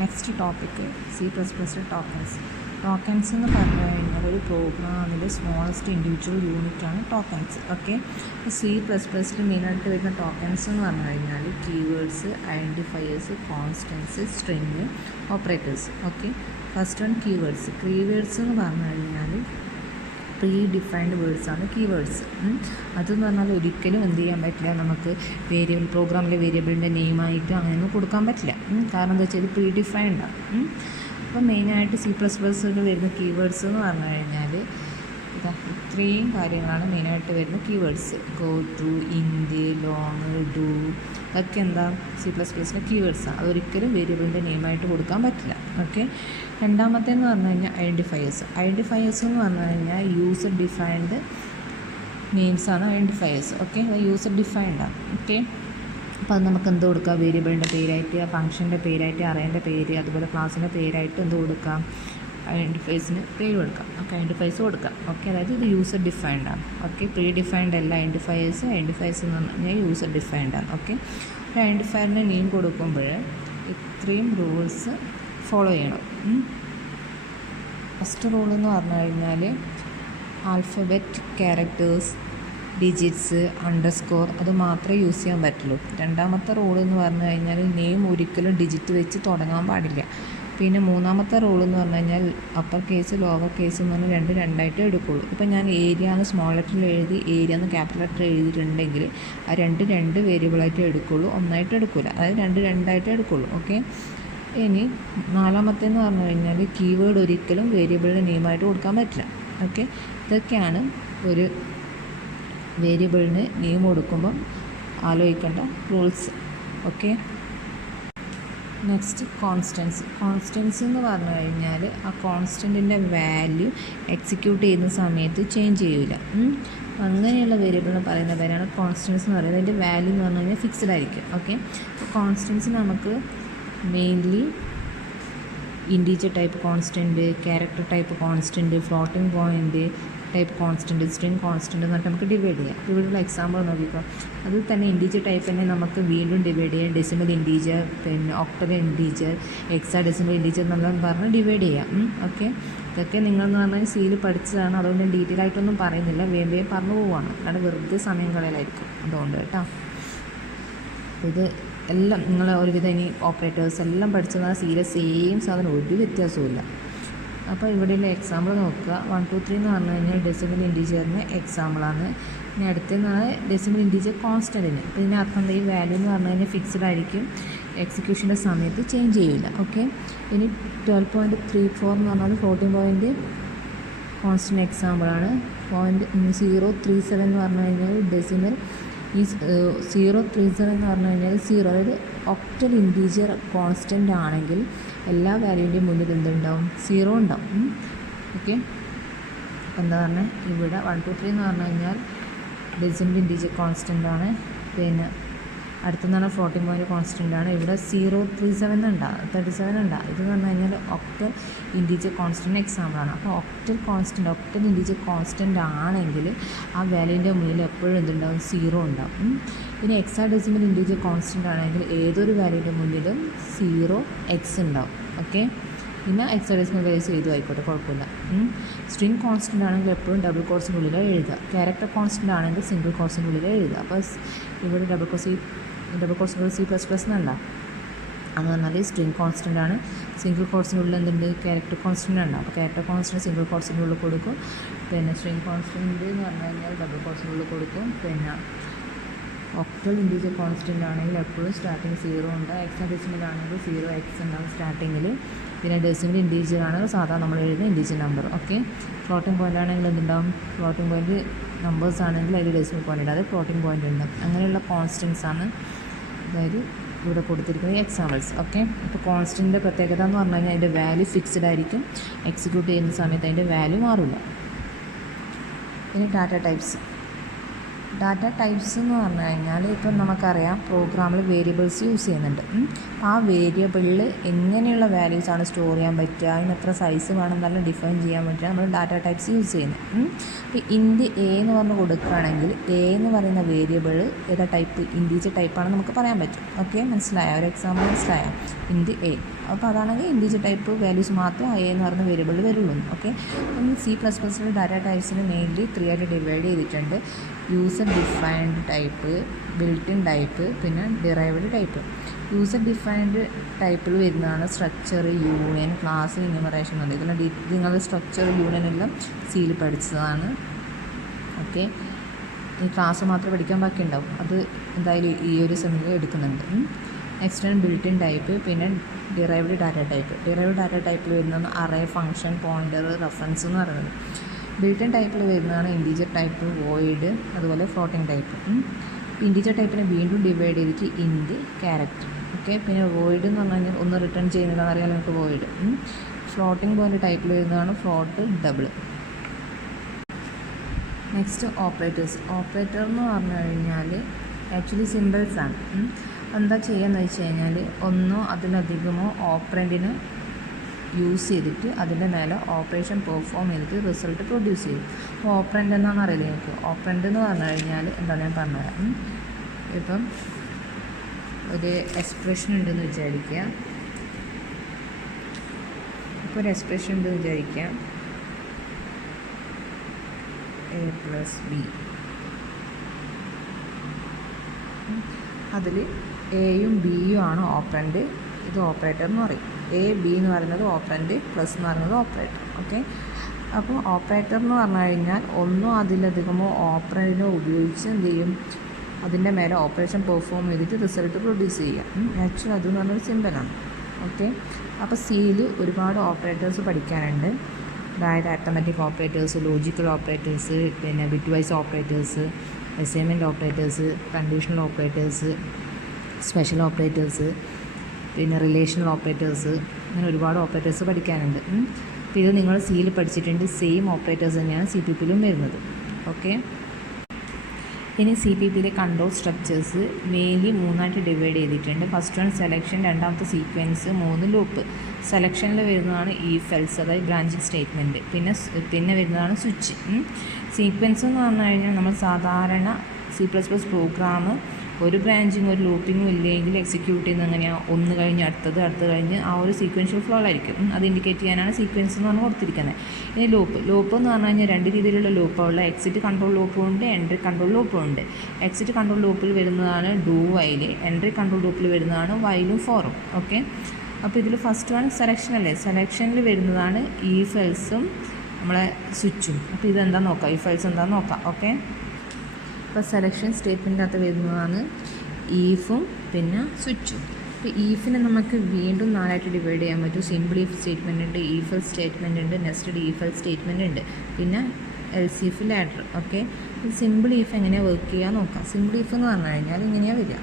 Next topic C++ tokens. Tokens എന്ന് പറഞ്ഞു കഴിഞ്ഞാൽ ഒരു പ്രോഗ്രാമിൻ്റെ സ്മോളസ്റ്റ് ഇൻഡിവിജ്വൽ യൂണിറ്റാണ് ടോക്കൺസ്. ഓക്കെ, C++ൽ മെയിനായിട്ട് വരുന്ന ടോക്കൺസ് എന്ന് പറഞ്ഞു കഴിഞ്ഞാൽ keywords, identifiers, constants, string, operators. Okay, first one keywords. Keywords എന്ന് പറഞ്ഞു കഴിഞ്ഞാൽ പ്രീ ഡിഫൈൻഡ് വേർഡ്സാണ് കീവേഡ്സ്. അതെന്ന് പറഞ്ഞാൽ ഒരിക്കലും എന്ത് ചെയ്യാൻ പറ്റില്ല, നമുക്ക് പ്രോഗ്രാമിലെ വേരിയബിളിൻ്റെ നെയിമായിട്ട് അങ്ങനെയൊന്നും കൊടുക്കാൻ പറ്റില്ല. കാരണം എന്താ വെച്ചാൽ ഇത് പ്രീ ഡിഫൈൻഡാണ്. അപ്പോൾ മെയിനായിട്ട് C++ൽ വരുന്ന കീവേഡ്സ് എന്ന് പറഞ്ഞു കഴിഞ്ഞാൽ ഇത്രയും കാര്യങ്ങളാണ് മെയിനായിട്ട് വരുന്ന കീവേഡ്സ്. ഗോ ടു, ഇൻഡ്, ലോങ്, ഡു, ഇതൊക്കെ എന്താ C++ലെ കീവേഡ്സാണ്. അതൊരിക്കലും വേരിയബിളിൻ്റെ നെയിമായിട്ട് കൊടുക്കാൻ പറ്റില്ല. ഓക്കെ, രണ്ടാമത്തേന്ന് പറഞ്ഞു കഴിഞ്ഞാൽ ഐഡൻറ്റിഫയേഴ്സ്. ഐഡൻറ്റിഫയേഴ്സ് എന്ന് പറഞ്ഞു കഴിഞ്ഞാൽ യൂസർ ഡിഫൈൻഡ് നെയിംസാണ് ഐഡൻറ്റിഫയേഴ്സ്. ഓക്കെ, അത് യൂസർ ഡിഫൈൻഡാണ്. ഓക്കെ, അപ്പോൾ അത് നമുക്ക് എന്ത് കൊടുക്കാം, വേരിയബിളിൻ്റെ പേരായിട്ട്, ഫംഗ്ഷൻ്റെ പേരായിട്ട്, അറേൻ്റെ പേര്, അതുപോലെ ക്ലാസ്സിൻ്റെ പേരായിട്ട് എന്ത് കൊടുക്കാം, ഐഡൻറ്റിഫയേഴ്സിന് പേര് കൊടുക്കാം. ഓക്കെ, ഐഡൻറ്റിഫയേഴ്സ് കൊടുക്കാം. ഓക്കെ, അതായത് ഇത് യൂസർ ഡിഫൈൻഡാണ്. ഓക്കെ, പ്രീ ഡിഫൈൻഡ് അല്ല ഐഡൻറ്റിഫയേഴ്സ് എന്ന് പറഞ്ഞു കഴിഞ്ഞാൽ യൂസർ ഡിഫൈൻഡാണ്. ഓക്കെ, ഒരു ഐഡൻറ്റിഫയറിന് നെയിം കൊടുക്കുമ്പോൾ ഇത്രയും റൂൾസ് ഫോളോ ചെയ്യണം. ഫസ്റ്റ് റൂൾ എന്ന് പറഞ്ഞു കഴിഞ്ഞാൽ ആൽഫബറ്റ്, ക്യാരക്ടേഴ്സ്, ഡിജിറ്റ്സ്, അണ്ടർസ്കോർ അത് മാത്രമേ യൂസ് ചെയ്യാൻ പറ്റുള്ളൂ. രണ്ടാമത്തെ റൂൾ എന്ന് പറഞ്ഞു കഴിഞ്ഞാൽ നെയിം ഒരിക്കലും ഡിജിറ്റ് വെച്ച് തുടങ്ങാൻ പാടില്ല. പിന്നെ മൂന്നാമത്തെ റൂൾ എന്ന് പറഞ്ഞു കഴിഞ്ഞാൽ അപ്പർ കേസ്, ലോവർ കേസ് എന്ന് പറഞ്ഞാൽ രണ്ടായിട്ട് എടുക്കുള്ളൂ. ഇപ്പം ഞാൻ ഏരിയ എന്ന് സ്മോൾ ലെറ്ററിൽ എഴുതി, ഏരിയ എന്ന് ക്യാപിറ്റൽ ലെറ്റർ എഴുതിയിട്ടുണ്ടെങ്കിൽ ആ രണ്ട് വേരിയബിളായിട്ട് എടുക്കുള്ളൂ, ഒന്നായിട്ട് എടുക്കില്ല. അതായത് രണ്ടായിട്ട് എടുക്കുള്ളൂ. ഓക്കെ, ഇനി നാലാമത്തേന്ന് പറഞ്ഞു കഴിഞ്ഞാൽ കീവേഡ് ഒരിക്കലും വേരിയബിളിന് നെയിമായിട്ട് കൊടുക്കാൻ പറ്റില്ല. ഓക്കെ, ഇതൊക്കെയാണ് ഒരു വേരിയബിളിന് നെയിം കൊടുക്കുമ്പം ആലോചിക്കേണ്ട rules. Okay, next constants. Constants എന്ന് പറഞ്ഞു കഴിഞ്ഞാൽ ആ കോൺസ്റ്റൻറ്റിൻ്റെ വാല്യൂ എക്സിക്യൂട്ട് ചെയ്യുന്ന സമയത്ത് ചേഞ്ച് ചെയ്യില്ല. അങ്ങനെയുള്ള വേരിയബിളിന് പറയുന്ന പേരാണ് കോൺസ്റ്റൻസ് എന്ന് പറയുന്നത്. അതിൻ്റെ വാല്യൂ എന്ന് പറഞ്ഞു കഴിഞ്ഞാൽ ഫിക്സ്ഡ് ആയിരിക്കും. ഓക്കെ, അപ്പോൾ കോൺസ്റ്റൻസ് നമുക്ക് mainly integer type constant, character type constant, floating point type constant, string constant എന്ന് പറഞ്ഞിട്ട് നമുക്ക് ഡിവൈഡ് ചെയ്യാം. ഇവിടെയുള്ള എക്സാമ്പിൾ നോക്കിക്കോ. അതിൽ തന്നെ ഇൻറ്റീജർ ടൈപ്പ് തന്നെ നമുക്ക് വീണ്ടും ഡിവൈഡ് ചെയ്യാം. ഡെസിമൽ ഇൻറ്റീജർ, പിന്നെ ഒക്ടൽ ഇൻറ്റീജർ, എക്സാ ഡെസിമൽ ഇൻറ്റീജർ എന്നെല്ലാം പറഞ്ഞ് ഡിവൈഡ് ചെയ്യാം. ഓക്കെ, ഇതൊക്കെ നിങ്ങളെന്ന് പറഞ്ഞാൽ സിയിൽ പഠിച്ചതാണ്. അതുകൊണ്ട് ഞാൻ ഡീറ്റെയിൽ ആയിട്ടൊന്നും പറയുന്നില്ല, വേണ്ടേ പറഞ്ഞു പോവുകയാണ്. കാരണം വെറുതെ സമയം കളയലായിരിക്കും. അതുകൊണ്ട് കേട്ടോ, ഇത് എല്ലാം നിങ്ങൾ ഒരുവിധം ഇനി ഓപ്പറേറ്റേഴ്സ് എല്ലാം പഠിച്ചതാണ്. സിയിലെ സെയിം സാധനം, ഒരു വ്യത്യാസവും. അപ്പോൾ ഇവിടെയുള്ള എക്സാമ്പിൾ നോക്കുക. 1, 2, 3 എന്ന് പറഞ്ഞു കഴിഞ്ഞാൽ ഡെസിമൽ ഇൻറ്റീജറിന് എക്സാമ്പിളാണ്. ഇനി അടുത്തതാണ് ഡെസിമൽ ഇൻറ്റീജർ കോൺസ്റ്റൻറ്റിന്. അപ്പോൾ ഇതിനർത്ഥം ഈ വാല്യൂ എന്ന് പറഞ്ഞു കഴിഞ്ഞാൽ ഫിക്സ്ഡ് ആയിരിക്കും, എക്സിക്യൂഷൻ്റെ സമയത്ത് ചേഞ്ച് ചെയ്യില്ല. ഓക്കെ, ഇനി 12.34 എന്ന് പറഞ്ഞാൽ ഫ്ലോട്ടിംഗ് പോയിൻറ്റ് കോൺസ്റ്റൻറ്റ് എക്സാമ്പിളാണ്. 0.037 എന്ന് പറഞ്ഞു കഴിഞ്ഞാൽ ഡെസിമൽ ഈ 0.37 എന്ന് പറഞ്ഞു കഴിഞ്ഞാൽ 0, അതായത് ഒക്ടൽ ഇൻറ്റീജർ കോൺസ്റ്റൻ്റ് ആണെങ്കിൽ എല്ലാ വാല്യൂവിൻ്റെയും മുന്നിൽ എന്തുണ്ടാവും, 0 ഉണ്ടാവും. ഓക്കെ, അപ്പോൾ എന്താ പറഞ്ഞാൽ ഇവിടെ 1, 2, 3 എന്ന് പറഞ്ഞു കഴിഞ്ഞാൽ ഡെസിമൽ ഇൻറ്റീജർ കോൺസ്റ്റൻ്റ് ആണ്. പിന്നെ അടുത്തെന്ന് ഫ്ലോട്ടിംഗ് പോയിൻറ്റ് കോൺസ്റ്റൻ്റ് ആണ്. ഇവിടെ 0.37 ഉണ്ടാകും, 37 ഉണ്ടാകും. ഇതെന്ന് പറഞ്ഞു കഴിഞ്ഞാൽ ഒക്ടൽ ഇൻറ്റീജർ കോൺസ്റ്റൻ്റ് എക്സാമ്പിളാണ്. അപ്പോൾ ഒക്ടൽ ഇൻറ്റീജർ കോൺസ്റ്റൻ്റ് ആണെങ്കിൽ ആ വാല്യൂവിൻ്റെ മുന്നിൽ എപ്പോഴും എന്തുണ്ടാവും, 0 ഉണ്ടാവും. പിന്നെ എക്സാ ഡെസിമൽ ഇൻറ്റീജർ കോൺസ്റ്റൻ്റ് ആണെങ്കിൽ ഏതൊരു വാല്യൂവിൻ്റെ മുന്നിലും 0x ഉണ്ടാവും. ഓക്കെ, പിന്നെ എക്സാ ഡെസിമൽ വാല്യൂസ് ഏതും ആയിക്കോട്ടെ, കുഴപ്പമില്ല. സ്ട്രിങ് കോൺസ്റ്റൻ്റ് ആണെങ്കിൽ എപ്പോഴും ഡബിൾ കോട്സിനുള്ളിൽ എഴുതുക. ക്യാരക്ടർ കോൺസ്റ്റൻ്റ് ആണെങ്കിൽ സിംഗിൾ കോട്സിനുള്ളിൽ എഴുതുക. അപ്പോൾ ഇവിടെ ഡബിൾ കോട്സിനുള്ളിൽ C++ എന്നല്ല, എന്ന് പറഞ്ഞാൽ സ്ട്രിങ് കോൺസ്റ്റൻ്റ് ആണ്. സിംഗിൾ കോട്സിനുള്ളിൽ എന്തുണ്ട്, ക്യാരക്ടർ കോൺസ്റ്റൻ്റ് ഉണ്ട്. അപ്പോൾ ക്യാരക്ടർ കോൺസ്റ്റൻ്റ് സിംഗിൾ കോട്സിനുള്ളിൽ കൊടുക്കും. പിന്നെ സ്ട്രിങ് കോൺസ്റ്റൻ്റ് എന്ന് പറഞ്ഞു കഴിഞ്ഞാൽ ഡബിൾ കോട്സിനുള്ളിൽ കൊടുക്കും. പിന്നെ ഒക്ടൽ ഇൻറ്റീജർ കോൺസ്റ്റൻ്റ് ആണെങ്കിൽ എപ്പോഴും സ്റ്റാർട്ടിങ് 0 ഉണ്ട്. എക്സാ ഡെസിമൽ ആണെങ്കിൽ 0x ഉണ്ടാകും സ്റ്റാർട്ടിങ്ങിൽ. പിന്നെ ഡെസിമൽ ഇൻറ്റീജർ ആണെങ്കിൽ സാധാരണ നമ്മൾ എഴുതുന്ന integer number. Okay, floating point ആണെങ്കിൽ എന്തുണ്ടാവും, ഫ്ലോട്ടിംഗ് പോയിൻറ്റ് നമ്പേഴ്സ് ആണെങ്കിൽ അതിൽ ഡെസിമൽ പോയിൻ്റ് ഉണ്ട്, അത് ഫ്ലോട്ടിംഗ് പോയിൻ്റ് ഉണ്ടാകും. അങ്ങനെയുള്ള കോൺസ്റ്റൻസ് ആണ് അതായത് ഇവിടെ കൊടുത്തിരിക്കുന്ന എക്സാമ്പിൾസ്. ഓക്കെ, അപ്പോൾ കോൺസ്റ്റൻറ്റിൻ്റെ പ്രത്യേകത എന്ന് പറഞ്ഞു കഴിഞ്ഞാൽ അതിൻ്റെ വാല്യൂ ഫിക്സ്ഡ് ആയിരിക്കും, എക്സിക്യൂട്ട് ചെയ്യുന്ന സമയത്ത് അതിൻ്റെ വാല്യൂ മാറില്ല. പിന്നെ ഡാറ്റ ടൈപ്സ് എന്ന് പറഞ്ഞു കഴിഞ്ഞാൽ ഇപ്പം നമുക്കറിയാം പ്രോഗ്രാമിൽ വേരിയബിൾസ് യൂസ് ചെയ്യുന്നുണ്ട്. ആ വേരിയബിളിൽ എങ്ങനെയുള്ള വാല്യൂസാണ് സ്റ്റോർ ചെയ്യാൻ പറ്റുക, അതിന് എത്ര സൈസ് വേണമെന്നെല്ലാം ഡിഫൈൻ ചെയ്യാൻ പറ്റുക നമ്മൾ ഡാറ്റ ടൈപ്സ് യൂസ് ചെയ്യുന്നത്. ഇപ്പോൾ ഇൻറ്റ് എ എന്ന് പറഞ്ഞ് കൊടുക്കുകയാണെങ്കിൽ എ എന്ന് പറയുന്ന വേരിയബിൾ ഏതാ ടൈപ്പ്, ഇൻറ്റീജർ ടൈപ്പാണെന്ന് നമുക്ക് പറയാൻ പറ്റും. ഓക്കെ, മനസ്സിലായോ, ഒരു എക്സാമ്പിൾ മനസ്സിലായോ, ഇൻറ്റ് എ. അപ്പോൾ അതാണെങ്കിൽ ഇൻറ്റീജർ ടൈപ്പ് വാല്യൂസ് മാത്രമേ ഐ എന്ന് പറയുന്ന വേരിയബിളിൽ വരുള്ളൂ. ഓക്കെ, അപ്പം C++ൽ ഡാറ്റ ടൈപ്സിന് മെയിൻലി 3 ആയിട്ട് ഡിവൈഡ് ചെയ്തിട്ടുണ്ട്. User defined type, built in type, പിന്നെ ഡിറൈവ്ഡ് ടൈപ്പ്. യൂസർ ഡിഫൈൻഡ് ടൈപ്പിൽ വരുന്നതാണ് സ്ട്രക്ചർ, യൂണിയൻ, ക്ലാസ്, എന്യൂമറേഷൻ എന്നുള്ളത്. ഇതിൽ നിങ്ങൾ സ്ട്രക്ചർ, യൂണിയൻ എല്ലാം സിയിൽ പഠിച്ചതാണ്. ഓക്കെ, ഈ ക്ലാസ് മാത്രമേ പഠിക്കാൻ ബാക്കി ഉണ്ടാവും. അത് എന്തായാലും ഈ ഒരു സെമിനിൽ എടുക്കുന്നുണ്ട്. നെക്സ്റ്റ് ആണ് ബിൽറ്റ് ഇൻ ടൈപ്പ്, പിന്നെ derived data type. Derived data ടൈപ്പിൽ വരുന്നതാണ് അറേ, ഫംഗ്ഷൻ, പോയിൻ്റർ, റെഫറൻസ് എന്ന് പറയുന്നത്. ബിൽറ്റ് ഇൻ ടൈപ്പിൽ വരുന്നതാണ് ഇൻറ്റീജർ ടൈപ്പ്, വോയിഡ്, അതുപോലെ ഫ്ലോട്ടിംഗ് ടൈപ്പ്. ഇൻറ്റീജർ ടൈപ്പിനെ വീണ്ടും ഡിവൈഡ് ചെയ്തിട്ട് ഇൻറ്റ്, ക്യാരക്ടർ. ഓക്കെ, പിന്നെ വോയിഡ് എന്ന് പറഞ്ഞു കഴിഞ്ഞാൽ ഒന്ന് റിട്ടേൺ ചെയ്യുന്നതെന്ന് അറിയാൻ നമുക്ക് വോയിഡ്. ഫ്ലോട്ടിംഗ് പോയിൻ്റ് ടൈപ്പിൽ വരുന്നതാണ് float, double. Next operators. Operator എന്ന് പറഞ്ഞു കഴിഞ്ഞാൽ ആക്ച്വലി സിമ്പിൾസാണ്. എന്താ ചെയ്യുകയെന്ന് വെച്ച് കഴിഞ്ഞാൽ ഒന്നോ അതിലധികമോ ഓപ്പറൻറ്റിന് യൂസ് ചെയ്തിട്ട് അതിൻ്റെ മേലെ ഓപ്പറേഷൻ പെർഫോം ചെയ്തിട്ട് റിസൾട്ട് പ്രൊഡ്യൂസ് ചെയ്യും. അപ്പോൾ ഓപ്പറൻറ്റ് എന്നാണ് അറിയില്ല എനിക്ക്. ഓപ്പറൻറ്റ് എന്ന് പറഞ്ഞു കഴിഞ്ഞാൽ എന്താ ഞാൻ പറഞ്ഞുതരാം. ഇപ്പം ഒരു എക്സ്പ്രഷൻ ഉണ്ടെന്ന് വിചാരിക്കുക. ഇപ്പോൾ ഒരു എക്സ്പ്രഷൻ ഉണ്ടെന്ന് വിചാരിക്കുക, a+b. അതിൽ എയും ബിയും ആണ് ഓപ്പറൻറ്റ്. ഇത് ഓപ്പറേറ്റർ എന്ന് പറയും. എ, ബി എന്ന് പറയുന്നത് ഓപ്പറൻറ്റ്, പ്ലസ് എന്ന് പറയുന്നത് ഓപ്പറേറ്റർ. ഓക്കെ, അപ്പോൾ ഓപ്പറേറ്റർ എന്ന് പറഞ്ഞു കഴിഞ്ഞാൽ ഒന്നോ അതിലധികമോ ഓപ്പറൻറ്റിനെ ഉപയോഗിച്ച് എന്ത് ചെയ്യും, അതിൻ്റെ മേലെ ഓപ്പറേഷൻ പെർഫോം ചെയ്തിട്ട് റിസൾട്ട് പ്രൊഡ്യൂസ് ചെയ്യുക. ആക്ച്വലി അതെന്ന് പറഞ്ഞൊരു സിമ്പിളാണ്. ഓക്കെ, അപ്പോൾ സിയിൽ ഒരുപാട് ഓപ്പറേറ്റേഴ്സ് പഠിക്കാനുണ്ട്. അതായത് അരിത്തമെറ്റിക് ഓപ്പറേറ്റേഴ്സ്, ലോജിക്കൽ ഓപ്പറേറ്റേഴ്സ്, പിന്നെ bitwise operators, assignment operators, conditional operators, special operators, പിന്നെ റിലേഷണൽ ഓപ്പറേറ്റേഴ്സ്, അങ്ങനെ ഒരുപാട് ഓപ്പറേറ്റേഴ്സ് പഠിക്കാനുണ്ട്. അപ്പോൾ ഇത് നിങ്ങൾ സിയിൽ പഠിച്ചിട്ടുണ്ട്. സെയിം ഓപ്പറേറ്റേഴ്സ് തന്നെയാണ് CPP-ലും വരുന്നത്. ഓക്കെ, ഇനി CPP-യിലെ കൺട്രോൾ സ്ട്രക്ചേഴ്സ് മെയിൻലി 3ആയിട്ട് ഡിവൈഡ് ചെയ്തിട്ടുണ്ട്. ഫസ്റ്റ് വൺ സെലക്ഷൻ, രണ്ടാമത്തെ സീക്വൻസ്, 3 ലൂപ്പ്. സെലക്ഷനിൽ വരുന്നതാണ് ഈഫ് എൽസ്, അതായത് ബ്രാഞ്ചിങ് സ്റ്റേറ്റ്മെൻറ്റ്. പിന്നെ വരുന്നതാണ് സ്വിച്ച്. സീക്വൻസ് എന്ന് പറഞ്ഞു കഴിഞ്ഞാൽ നമ്മൾ സാധാരണ C++ പ്രോഗ്രാം ഒരു ബ്രാഞ്ചിങ് ഒരു ലൂപ്പിങ്ങും ഇല്ലെങ്കിൽ എക്സിക്യൂട്ട് ചെയ്യുന്നത് എങ്ങനെയാണ്, ഒന്ന് കഴിഞ്ഞ് അടുത്തത് കഴിഞ്ഞ് ആ ഒരു സീക്വൻഷ്യൽ ഫ്ലോ ആയിരിക്കും. അത് ഇൻഡിക്കേറ്റ് ചെയ്യാനാണ് സീക്വൻസ് എന്ന് പറഞ്ഞ് കൊടുത്തിരിക്കുന്നത്. ഇനി ലൂപ്പ് എന്ന് പറഞ്ഞു കഴിഞ്ഞാൽ 2 രീതിയിലുള്ള ലൂപ്പുള്ള എക്സിറ്റ് കൺട്രോൾ ലൂപ്പും ഉണ്ട്, എൻട്രി കൺട്രോൾ ലൂപ്പും ഉണ്ട്. എക്സിറ്റ് കൺട്രോൾ ലൂപ്പിൽ വരുന്നതാണ് ഡു വൈൽ, എൻട്രി കൺട്രോൾ ലൂപ്പിൽ വരുന്നതാണ് വൈലും ഫോറും. ഓക്കെ, അപ്പോൾ ഇതിൽ ഫസ്റ്റ് വൺ സെലക്ഷൻ അല്ലേ. സെലക്ഷനിൽ വരുന്നതാണ് ഈഫ് എൽസും നമ്മളെ സ്വിച്ചും. അപ്പോൾ ഇതെന്താണെന്ന് നോക്കാം, ഈഫ് എൽസ് എന്താണെന്ന് നോക്കാം. ഓക്കെ, ഇപ്പോൾ സെലക്ഷൻ സ്റ്റേറ്റ്മെൻറ്റിനകത്ത് വരുന്നതാണ് ഈഫും പിന്നെ സ്വിച്ചും. ഇപ്പോൾ ഈഫിനെ നമുക്ക് വീണ്ടും 4ആയിട്ട് ഡിവൈഡ് ചെയ്യാൻ പറ്റും. സിമ്പിൾ ഈഫ് സ്റ്റേറ്റ്മെൻറ്റ് ഉണ്ട്, ഈഫ് എൽസ് സ്റ്റേറ്റ്മെൻറ്റ് ഉണ്ട്, നെസ്റ്റഡ് ഈഫ് എൽസ് സ്റ്റേറ്റ്മെൻറ്റ് ഉണ്ട്, പിന്നെ else if, ladder. Okay, simple if എങ്ങനെയാണ് വർക്ക് ചെയ്യുക നോക്കാം. സിമ്പിൾ ഈഫ് എന്ന് പറഞ്ഞു കഴിഞ്ഞാൽ ഇങ്ങനെയാണ് വരിക.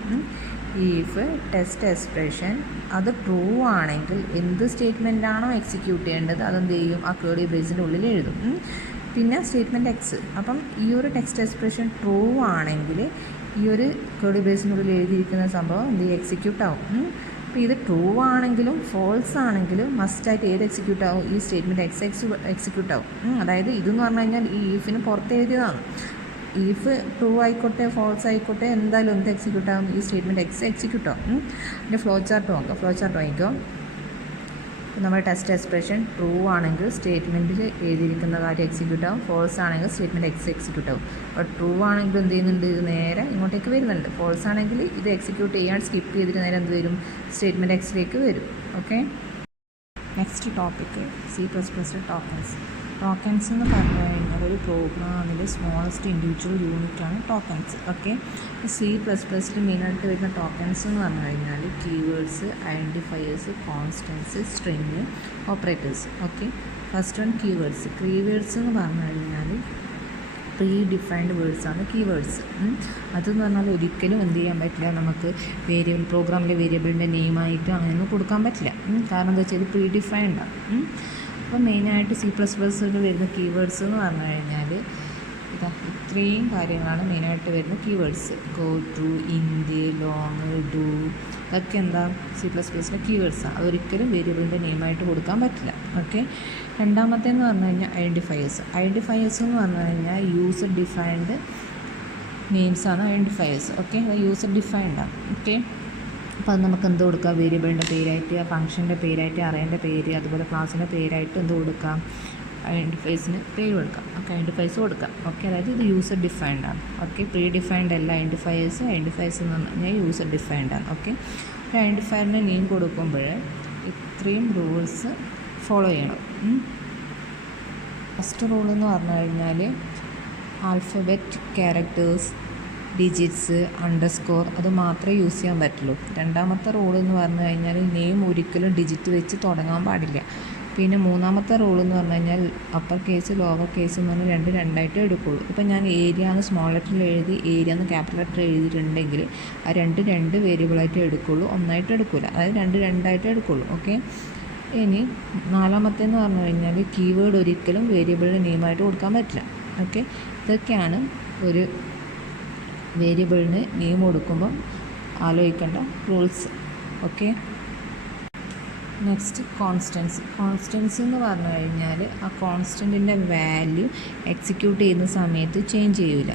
ഈഫ് ടെസ്റ്റ് എക്സ്പ്രഷൻ അത് ട്രൂ ആണെങ്കിൽ എന്ത് സ്റ്റേറ്റ്മെൻറ്റാണോ എക്സിക്യൂട്ട് ചെയ്യേണ്ടത് അതെന്ത് ചെയ്യും, ആ കേർലി ബ്രേസിൻ്റെ ഉള്ളിൽ എഴുതും. പിന്നെ സ്റ്റേറ്റ്മെൻറ്റ് എക്സ്. അപ്പം ഈ ഒരു ടെക്സ്റ്റ് എക്സ്പ്രഷൻ ട്രൂ ആണെങ്കിൽ ഈ ഒരു കേർലി ബ്രേസിനുള്ളിൽ എഴുതിയിരിക്കുന്ന സംഭവം എന്ത് ചെയ്യും, എക്സിക്യൂട്ട് ആവും. അപ്പോൾ ഇത് ട്രൂ ആണെങ്കിലും ഫോൾസ് ആണെങ്കിലും മസ്റ്റായിട്ട് ഏത് എക്സിക്യൂട്ട് ആവും, ഈ സ്റ്റേറ്റ്മെൻറ്റ് എക്സിക്യൂട്ട് ആവും. അതായത് ഇതെന്ന് പറഞ്ഞു കഴിഞ്ഞാൽ ഈ ഈഫിന് പുറത്ത് എഴുതിയതാണ്. ഈഫ് ട്രൂ ആയിക്കോട്ടെ ഫോൾസ് ആയിക്കോട്ടെ എന്തായാലും എന്ത് എക്സിക്യൂട്ട് ആവും, ഈ സ്റ്റേറ്റ്മെൻറ്റ് എക്സിക്യൂട്ട് ആവും. പിന്നെ ഫ്ലോ ചാർട്ട് നോക്കാം. ഫ്ലോ ചാർട്ട് വാങ്ങിക്കോ. നമ്മുടെ ടെസ്റ്റ് എക്സ്പ്രഷൻ ട്രൂ ആണെങ്കിൽ സ്റ്റേറ്റ്മെൻറ്റിൽ എഴുതിയിരിക്കുന്ന കാര്യം എക്സിക്യൂട്ട് ആവും, ഫോൾസ് ആണെങ്കിൽ സ്റ്റേറ്റ്മെൻറ്റ് എക്സിക്യൂട്ട് ആവും. അപ്പോൾ ട്രൂ ആണെങ്കിൽ എന്ത് ചെയ്യുന്നുണ്ട്, ഇത് നേരെ ഇങ്ങോട്ടേക്ക് വരുന്നുണ്ട്. ഫോൾസ് ആണെങ്കിൽ ഇത് എക്സിക്യൂട്ട് ചെയ്യാൻ സ്കിപ്പ് ചെയ്തിട്ട് നേരെ എന്ത് വരും, സ്റ്റേറ്റ്മെൻറ്റ് എക്സിലേക്ക് വരും. Okay, next topic C++ tokens. Tokens എന്ന് പറഞ്ഞു കഴിഞ്ഞാൽ ഒരു പ്രോഗ്രാമിലെ സ്മോളസ്റ്റ് ഇൻഡിവിജ്വൽ യൂണിറ്റാണ് ടോക്കൺസ്. ഓക്കെ, C++ൽ മെയിനായിട്ട് വരുന്ന ടോക്കൺസ് എന്ന് പറഞ്ഞു കഴിഞ്ഞാൽ keywords, identifiers, constants, string, operators. Okay, first one keywords. Keywords എന്ന് പറഞ്ഞു കഴിഞ്ഞാൽ പ്രീ ഡിഫൈൻഡ് വേർഡ്സാണ് കീവേഡ്സ്. അതെന്ന് പറഞ്ഞാൽ ഒരിക്കലും എന്ത് ചെയ്യാൻ പറ്റില്ല, നമുക്ക് പ്രോഗ്രാമിലെ വേരിയബിളിൻ്റെ നെയിമായിട്ട് അങ്ങനെയൊന്നും കൊടുക്കാൻ പറ്റില്ല. കാരണം എന്താ വെച്ചാൽ പ്രീ ഡിഫൈൻഡാണ്. അപ്പോൾ മെയിനായിട്ട് C++ൽ വരുന്ന കീവേഡ്സ് എന്ന് പറഞ്ഞു കഴിഞ്ഞാൽ ഇത്രയും കാര്യങ്ങളാണ് മെയിനായിട്ട് വരുന്ന keywords. Go to, int, long, do, ഇതൊക്കെ എന്താ C++ലെ കീവേഡ്സാണ്. അതൊരിക്കലും വേരിയബിളിൻ്റെ നെയിമായിട്ട് കൊടുക്കാൻ പറ്റില്ല. ഓക്കെ, രണ്ടാമത്തേന്ന് പറഞ്ഞു കഴിഞ്ഞാൽ ഐഡൻറ്റിഫയേഴ്സ്. ഐഡൻറ്റിഫയേഴ്സ് എന്ന് പറഞ്ഞു കഴിഞ്ഞാൽ യൂസർ ഡിഫൈൻഡ് നെയിംസാണ് ഐഡൻറ്റിഫയേഴ്സ്. ഓക്കെ, അത് യൂസർ ഡിഫൈൻഡാണ്. ഓക്കെ, അപ്പോൾ അത് നമുക്ക് എന്ത് കൊടുക്കാം, വേരിയബിളിൻ്റെ പേരായിട്ട്, ഫംഗ്ഷൻ്റെ പേരായിട്ട്, അറേൻ്റെ പേര്, അതുപോലെ ക്ലാസ്സിൻ്റെ പേരായിട്ട് എന്ത് കൊടുക്കാം, ഐഡൻറ്റിഫൈസിന് പേര് കൊടുക്കാം. ഓക്കെ, ഐഡൻറ്റിഫൈസ് കൊടുക്കാം. ഓക്കെ, അതായത് ഇത് യൂസർ ഡിഫൈൻഡ് ആണ്. ഓക്കെ, പ്രീ ഡിഫൈൻഡ് അല്ല ഐഡൻറ്റിഫയേഴ്സ് എന്ന് പറഞ്ഞു കഴിഞ്ഞാൽ യൂസർ ഡിഫൈൻഡ് ആണ്. ഓക്കെ, ഒരു ഐഡൻറ്റിഫയറിന് നെയിം കൊടുക്കുമ്പോൾ ഇത്രയും റൂൾസ് ഫോളോ ചെയ്യണം. ഫസ്റ്റ് റൂൾ എന്ന് പറഞ്ഞു കഴിഞ്ഞാൽ ആൽഫബറ്റ്, ക്യാരക്ടേഴ്സ്, ഡിജിറ്റ്സ്, അണ്ടർസ്കോർ അത് മാത്രമേ യൂസ് ചെയ്യാൻ പറ്റുള്ളൂ. രണ്ടാമത്തെ റൂൾ എന്ന് പറഞ്ഞു കഴിഞ്ഞാൽ നെയിം ഒരിക്കലും ഡിജിറ്റ് വെച്ച് തുടങ്ങാൻ പാടില്ല. പിന്നെ മൂന്നാമത്തെ റൂൾ എന്ന് പറഞ്ഞു കഴിഞ്ഞാൽ അപ്പർ കേസ്, ലോവർ കേസ് എന്ന് പറഞ്ഞാൽ രണ്ടായിട്ട് എടുക്കുള്ളൂ. ഇപ്പം ഞാൻ ഏരിയ എന്ന് സ്മോൾ ലെറ്ററിൽ എഴുതി ഏരിയ എന്ന് ക്യാപിറ്റൽ ലെറ്റർ എഴുതിയിട്ടുണ്ടെങ്കിൽ ആ രണ്ട് വേരിയബിളായിട്ട് എടുക്കുള്ളൂ, ഒന്നായിട്ട് എടുക്കില്ല. അതായത് രണ്ടായിട്ട് എടുക്കുള്ളൂ. ഓക്കെ, ഇനി നാലാമത്തേന്ന് പറഞ്ഞു കഴിഞ്ഞാൽ കീവേഡ് ഒരിക്കലും വേരിയബിളിന് നെയിമായിട്ട് കൊടുക്കാൻ പറ്റില്ല. ഓക്കെ, ഇതൊക്കെയാണ് ഒരു വേരിയബിളിന് നെയിം കൊടുക്കുമ്പം ആലോചിക്കേണ്ട റൂൾസ്. ഓക്കെ, നെക്സ്റ്റ് കോൺസ്റ്റൻസി എന്ന് പറഞ്ഞു കഴിഞ്ഞാൽ ആ കോൺസ്റ്റൻറ്റിൻ്റെ വാല്യൂ എക്സിക്യൂട്ട് ചെയ്യുന്ന സമയത്ത് ചേഞ്ച് ചെയ്യില്ല.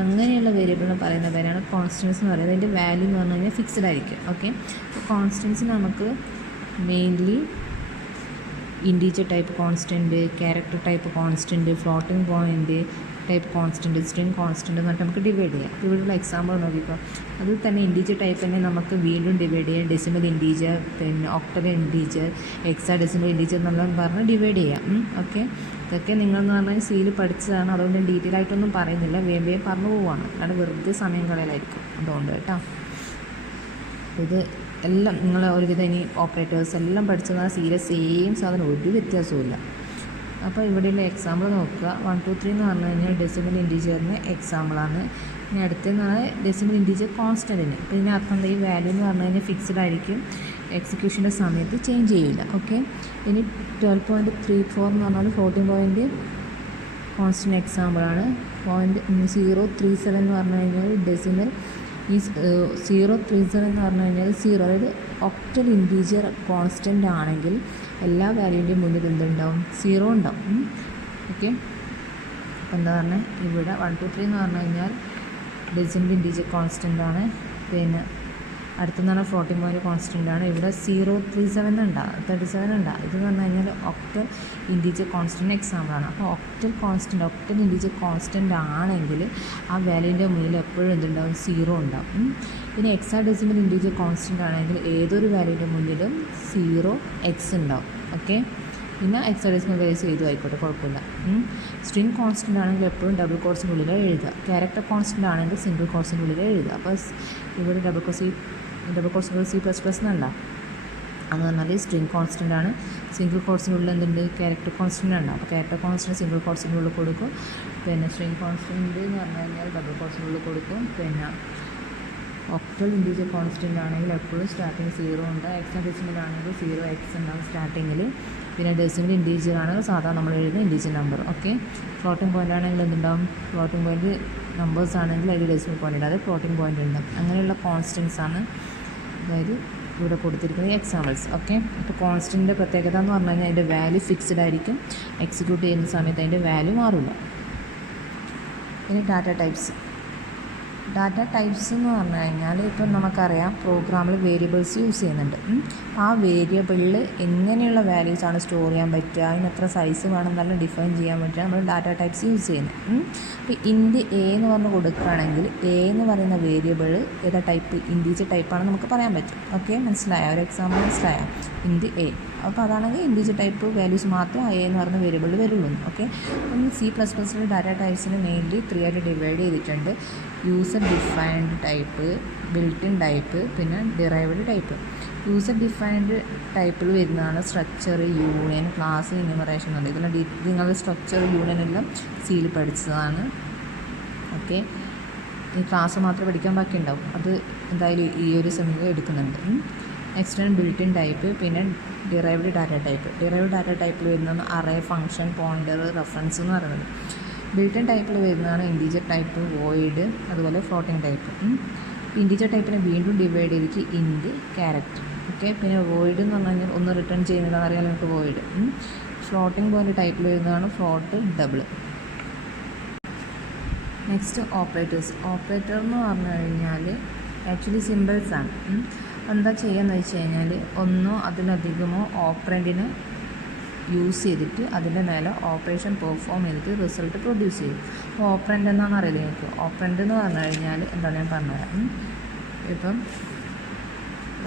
അങ്ങനെയുള്ള വേരിയബിളിന് പറയുന്ന പേരാണ് കോൺസ്റ്റൻസ് എന്ന് പറയുന്നത്. അതിൻ്റെ വാല്യൂ എന്ന് പറഞ്ഞു കഴിഞ്ഞാൽ ഫിക്സ്ഡ് ആയിരിക്കും. ഓക്കെ, അപ്പോൾ കോൺസ്റ്റൻസി നമുക്ക് mainly integer type constant, character type constant, floating point type constant, string constant എന്ന് പറഞ്ഞിട്ട് നമുക്ക് ഡിവൈഡ് ചെയ്യാം. ഇവിടെയുള്ള എക്സാമ്പിൾ നോക്കിക്കോ. അതിൽ തന്നെ ഇൻറ്റീജർ ടൈപ്പ് തന്നെ നമുക്ക് വീണ്ടും ഡിവൈഡ് ചെയ്യാം. ഡെസിമൽ ഇൻറ്റീജർ, പിന്നെ ഒക്ടൽ ഇൻറ്റീജർ, എക്സാ ഡെസിമൽ ഇൻറ്റീജർ എന്നെല്ലാം പറഞ്ഞ് ഡിവൈഡ് ചെയ്യാം. ഓക്കെ, ഇതൊക്കെ നിങ്ങളെന്ന് പറഞ്ഞാൽ സിയിൽ പഠിച്ചതാണ്. അതുകൊണ്ട് ഞാൻ ഡീറ്റെയിൽ ആയിട്ടൊന്നും പറയുന്നില്ല, വേഗം പറഞ്ഞു പോവുകയാണ്. കാരണം വെറുതെ സമയം കളയലായിരിക്കും. അതുകൊണ്ട് കേട്ടോ, ഇത് എല്ലാം നിങ്ങൾ ഒരുവിധം ഇനി ഓപ്പറേറ്റേഴ്സ് എല്ലാം പഠിച്ചതാണ്. സിയിലെ സെയിം സാധനം, ഒരു വ്യത്യാസവും. അപ്പോൾ ഇവിടെയുള്ള എക്സാമ്പിൾ നോക്കുക. 1, 2, 3 എന്ന് പറഞ്ഞു കഴിഞ്ഞാൽ ഡെസിമൽ ഇൻറ്റീജറിന് എക്സാമ്പിളാണ്. ഇനി അടുത്തെന്നാണ് ഡെസിമൽ ഇൻറ്റീജർ കോൺസ്റ്റൻറ്റിന്. അപ്പോൾ ഇതിനർത്ഥം ഈ വാല്യൂ എന്ന് പറഞ്ഞു കഴിഞ്ഞാൽ ഫിക്സ്ഡ് ആയിരിക്കും, എക്സിക്യൂഷൻ്റെ സമയത്ത് ചേഞ്ച് ചെയ്യില്ല. ഓക്കെ, ഇനി 12.34 എന്ന് പറഞ്ഞാൽ ഫ്ലോട്ടിംഗ് പോയിൻറ്റ് കോൺസ്റ്റൻറ്റ് എക്സാമ്പിളാണ്. 0.037 എന്ന് പറഞ്ഞു കഴിഞ്ഞാൽ ഡെസിമൽ ഈ 0.37 എന്ന് പറഞ്ഞു കഴിഞ്ഞാൽ 0, അതായത് ഒക്ടൽ ഇൻറ്റീജർ കോൺസ്റ്റൻ്റ് ആണെങ്കിൽ എല്ലാ വാല്യൂൻ്റെയും മുന്നിൽ എന്തുണ്ടാവും, 0 ഉണ്ടാവും. ഓക്കെ, അപ്പോൾ എന്താ പറഞ്ഞാൽ ഇവിടെ 1, 2, 3 എന്ന് പറഞ്ഞു കഴിഞ്ഞാൽ ഡെസിമൽ ഇൻറ്റീജർ കോൺസ്റ്റൻ്റ് ആണ്. പിന്നെ അടുത്തെന്ന് ഫ്ലോട്ടിംഗ് പോയിൻറ്റ് കോൺസ്റ്റൻ്റ് ആണ്. ഇവിടെ 0.37 ഉണ്ടാകും, 37 ഉണ്ടാകും. ഇതെന്ന് പറഞ്ഞു കഴിഞ്ഞാൽ ഒക്ടൽ ഇൻറ്റീജർ കോൺസ്റ്റൻ്റ് എക്സാമ്പിളാണ്. അപ്പോൾ ഒക്ടൽ ഇൻറ്റീജർ കോൺസ്റ്റൻ്റ് ആണെങ്കിൽ ആ വാല്യൂൻ്റെ മുന്നിൽ എപ്പോഴും എന്തുണ്ടാവും, 0 ഉണ്ടാവും. പിന്നെ എക്സാ ഡെസിമൽ ഇൻറ്റീജർ കോൺസ്റ്റൻ്റ് ആണെങ്കിൽ ഏതൊരു വാല്യൂൻ്റെ മുന്നിലും 0x ഉണ്ടാവും. ഓക്കെ, പിന്നെ എക്സാ ഡെസിമൽ വാല്യൂസ് ചെയ്തു ആയിക്കോട്ടെ, കുഴപ്പമില്ല. സ്ട്രിംഗ് കോൺസ്റ്റൻ്റ് ആണെങ്കിൽ എപ്പോഴും ഡബിൾ കോട്സിൻ്റെ ഉള്ളിൽ എഴുതുക. ക്യാരക്ടർ കോൺസ്റ്റൻ്റ് ആണെങ്കിൽ സിംഗിൾ കോട്സിൻ്റെ ഉള്ളിൽ എഴുതുക. അപ്പോൾ ഇവിടെ ഡബിൾ കോട്സിൻ്റെ C++ എന്നല്ല, എന്ന് പറഞ്ഞാൽ സ്ട്രിംഗ് കോൺസ്റ്റൻ്റ് ആണ്. സിംഗിൾ കോട്സിൻ്റെ ഉള്ളിൽ എന്തുണ്ട്, ക്യാരക്ടർ കോൺസ്റ്റൻ്റ് ഉണ്ട്. അപ്പോൾ ക്യാരക്ടർ കോൺസ്റ്റൻ്റ് സിംഗിൾ കോട്സിൻ്റെ ഉള്ളിൽ കൊടുക്കും. പിന്നെ സ്ട്രിംഗ് കോൺസ്റ്റൻ്റ് എന്ന് പറഞ്ഞു കഴിഞ്ഞാൽ ഡബിൾ കോട്സിൻ്റെ ഉള്ളിൽ കൊടുക്കും. പിന്നെ ഒക്ടൽ ഇൻറ്റീജർ കോൺസ്റ്റൻ്റ് ആണെങ്കിൽ എപ്പോഴും സ്റ്റാർട്ടിങ് 0 ഉണ്ട്. ഹെക്സാഡെസിമൽ ആണെങ്കിൽ 0x ഉണ്ടാകും സ്റ്റാർട്ടിങ്ങിൽ. പിന്നെ ഡെസിമൽ ഇൻറ്റീജർ ആണെങ്കിൽ സാധാരണ നമ്മൾ എഴുതുന്ന integer number. Okay, floating point ആണെങ്കിൽ എന്തുണ്ടാവും, ഫ്ലോട്ടിംഗ് പോയിൻറ്റ് നമ്പേഴ്സ് ആണെങ്കിൽ അതിൽ ഡെസിമൽ പോയിൻ്റ് ഉണ്ട്, അത് ഫ്ലോട്ടിംഗ് പോയിൻ്റ് ഉണ്ടാകും. അങ്ങനെയുള്ള കോൺസ്റ്റൻസ് ആണ് അതായത് ഇവിടെ കൊടുത്തിരിക്കുന്ന എക്സാമ്പിൾസ്. ഓക്കെ, അപ്പോൾ കോൺസ്റ്റൻറ്റിൻ്റെ പ്രത്യേകത എന്ന് പറഞ്ഞു കഴിഞ്ഞാൽ അതിൻ്റെ വാല്യൂ ഫിക്സ്ഡ് ആയിരിക്കും, എക്സിക്യൂട്ട് ചെയ്യുന്ന സമയത്ത് അതിൻ്റെ വാല്യൂ മാറില്ല. ഇനി ഡാറ്റ ടൈപ്സ് എന്ന് പറഞ്ഞു കഴിഞ്ഞാൽ ഇപ്പം നമുക്കറിയാം പ്രോഗ്രാമിൽ വേരിയബിൾസ് യൂസ് ചെയ്യുന്നുണ്ട്. ആ വേരിയബിളിൽ എങ്ങനെയുള്ള വാല്യൂസാണ് സ്റ്റോർ ചെയ്യാൻ പറ്റുക, അതിന് എത്ര സൈസ് വേണമെന്നെല്ലാം ഡിഫൈൻ ചെയ്യാൻ പറ്റുക നമ്മൾ ഡാറ്റ ടൈപ്സ് യൂസ് ചെയ്യുന്നത്. അപ്പോൾ ഇൻറ്റ് എ എന്ന് പറഞ്ഞ് കൊടുക്കുകയാണെങ്കിൽ എ എന്ന് പറയുന്ന വേരിയബിൾ ഏതാ ടൈപ്പ്, ഇൻറ്റീജർ ടൈപ്പാണെന്ന് നമുക്ക് പറയാൻ പറ്റും. ഓക്കെ, മനസ്സിലായോ, ഒരു എക്സാമ്പിൾ മനസ്സിലായോ, ഇൻറ്റ് എ. അപ്പോൾ അതാണെങ്കിൽ ഇൻറ്റീജർ ടൈപ്പ് വാല്യൂസ് മാത്രമേ എ എന്ന് പറയുന്ന വേരിയബിളിൽ വരുള്ളൂ. ഓക്കെ, അപ്പം C++ൽ ഡാറ്റ ടൈപ്സിന് മെയിൻലി 3 ആയിട്ട് ഡിവൈഡ് ചെയ്തിട്ടുണ്ട്. User defined type, built in type, പിന്നെ ഡിറൈവ്ഡ് ടൈപ്പ്. യൂസർ ഡിഫൈൻഡ് ടൈപ്പിൽ വരുന്നതാണ് സ്ട്രക്ചർ, യൂണിയൻ, ക്ലാസ്, എന്യൂമറേഷൻ എന്നുള്ളത്. ഇതിൽ നിങ്ങൾ സ്ട്രക്ചർ, യൂണിയൻ എല്ലാം സിയിൽ പഠിച്ചതാണ്. ഓക്കെ, ഈ ക്ലാസ് മാത്രമേ പഠിക്കാൻ ബാക്കിയുണ്ടാവും, അത് എന്തായാലും ഈ ഒരു സെമിനാർ എടുക്കുന്നുണ്ട്. നെക്സ്റ്റ് ആണ് ബിൽറ്റ് ഇൻ ടൈപ്പ്, പിന്നെ ഡിറൈവ്ഡ് ഡാറ്റ ടൈപ്പിൽ വരുന്നതാണ് അറേ, ഫംഗ്ഷൻ, പോയിൻ്റർ, റെഫറൻസ് എന്ന് പറയുന്നത്. ബിൽറ്റ് ഇൻ ടൈപ്പിൽ വരുന്നതാണ് ഇൻറ്റീജർ ടൈപ്പ്, വോയിഡ്, അതുപോലെ ഫ്ലോട്ടിംഗ് ടൈപ്പ്. ഇൻറ്റീജർ ടൈപ്പിനെ വീണ്ടും ഡിവൈഡ് ചെയ്തിട്ട് ഇൻറ്റ്, ക്യാരക്ടർ. ഓക്കെ, പിന്നെ വോയിഡ് എന്ന് പറഞ്ഞു കഴിഞ്ഞാൽ ഒന്ന് റിട്ടേൺ ചെയ്യുന്നതാണ്, അറിയാൻ നമുക്ക് വോയിഡ്. ഫ്ലോട്ടിംഗ് പോയിൻ്റ് ടൈപ്പിൽ വരുന്നതാണ് ഫ്ലോട്ട്, ഡബിൾ. നെക്സ്റ്റ് ഓപ്പറേറ്റർ എന്ന് പറഞ്ഞു കഴിഞ്ഞാൽ ആക്ച്വലി സിമ്പിൾസാണ്. എന്താ ചെയ്യുകയെന്ന് വെച്ച് കഴിഞ്ഞാൽ ഒന്നോ അതിലധികമോ ഓപ്പറൻറ്റിന് യൂസ് ചെയ്തിട്ട് അതിൻ്റെ മേലെ ഓപ്പറേഷൻ പെർഫോം ചെയ്തിട്ട് റിസൾട്ട് പ്രൊഡ്യൂസ് ചെയ്യും. അപ്പോൾ ഓപ്പറൻറ്റ് എന്നാണ് അറിയില്ല എനിക്ക്. ഓപ്പറൻറ്റ് എന്ന് പറഞ്ഞു കഴിഞ്ഞാൽ എന്താണ് ഞാൻ പറഞ്ഞുതരാം. ഇപ്പം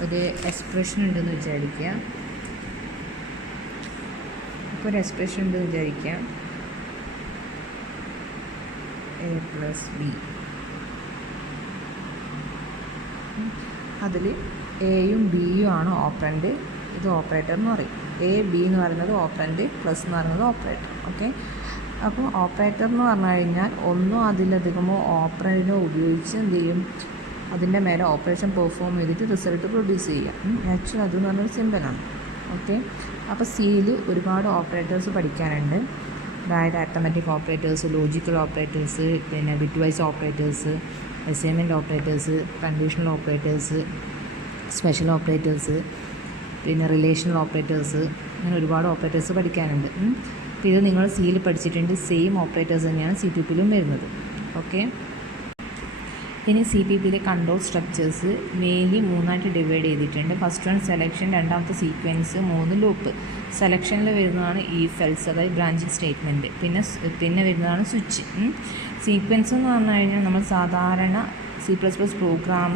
ഒരു എക്സ്പ്രഷൻ ഉണ്ടെന്ന് വിചാരിക്കുക. ഇപ്പോൾ ഒരു എക്സ്പ്രഷൻ ഉണ്ടെന്ന് വിചാരിക്കുക, a+b. അതിൽ എയും ബിയും ആണ് ഓപ്പറൻറ്റ്. ഇത് ഓപ്പറേറ്റർ എന്ന് പറയും. എ ബി എന്ന് പറയുന്നത് ഓപ്പറൻറ്റ്, പ്ലസ് എന്ന് പറയുന്നത് ഓപ്പറേറ്റർ. ഓക്കെ, അപ്പോൾ ഓപ്പറേറ്റർ എന്ന് പറഞ്ഞു കഴിഞ്ഞാൽ ഒന്നോ അതിലധികമോ ഓപ്പറൻറ്റിനെ ഉപയോഗിച്ച് എന്ത് ചെയ്യും, അതിൻ്റെ മേലെ ഓപ്പറേഷൻ പെർഫോം ചെയ്തിട്ട് റിസൾട്ട് പ്രൊഡ്യൂസ് ചെയ്യുക. ആക്ച്വലി അതെന്ന് പറഞ്ഞൊരു സിമ്പിളാണ്. ഓക്കെ, അപ്പോൾ സിയിൽ ഒരുപാട് ഓപ്പറേറ്റേഴ്സ് പഠിക്കാനുണ്ട്. അതായത് അരിത്തമെറ്റിക് ഓപ്പറേറ്റേഴ്സ്, ലോജിക്കൽ ഓപ്പറേറ്റേഴ്സ്, പിന്നെ bitwise operators, assignment operators, conditional operators, special operators, പിന്നെ റിലേഷണൽ ഓപ്പറേറ്റേഴ്സ്, അങ്ങനെ ഒരുപാട് ഓപ്പറേറ്റേഴ്സ് പഠിക്കാനുണ്ട്. അപ്പോൾ ഇത് നിങ്ങൾ സിയിൽ പഠിച്ചിട്ടുണ്ട്. സെയിം ഓപ്പറേറ്റേഴ്സ് തന്നെയാണ് സി പി പിയിലും വരുന്നത്. ഓക്കെ, ഇനി സി പി പിയിലെ കൺട്രോൾ സ്ട്രക്ചേഴ്സ് മെയിൻലി 3ആയിട്ട് ഡിവൈഡ് ചെയ്തിട്ടുണ്ട്. ഫസ്റ്റ് വൺ സെലക്ഷൻ, രണ്ടാമത്തെ സീക്വൻസ്, 3 ലൂപ്പ്. സെലക്ഷനിൽ വരുന്നതാണ് ഈഫ് എൽസ്, അതായത് ബ്രാഞ്ചിങ് സ്റ്റേറ്റ്മെൻറ്റ്. പിന്നെ വരുന്നതാണ് സ്വിച്ച്. സീക്വൻസ് എന്ന് പറഞ്ഞു കഴിഞ്ഞാൽ നമ്മൾ സാധാരണ C++ പ്രോഗ്രാം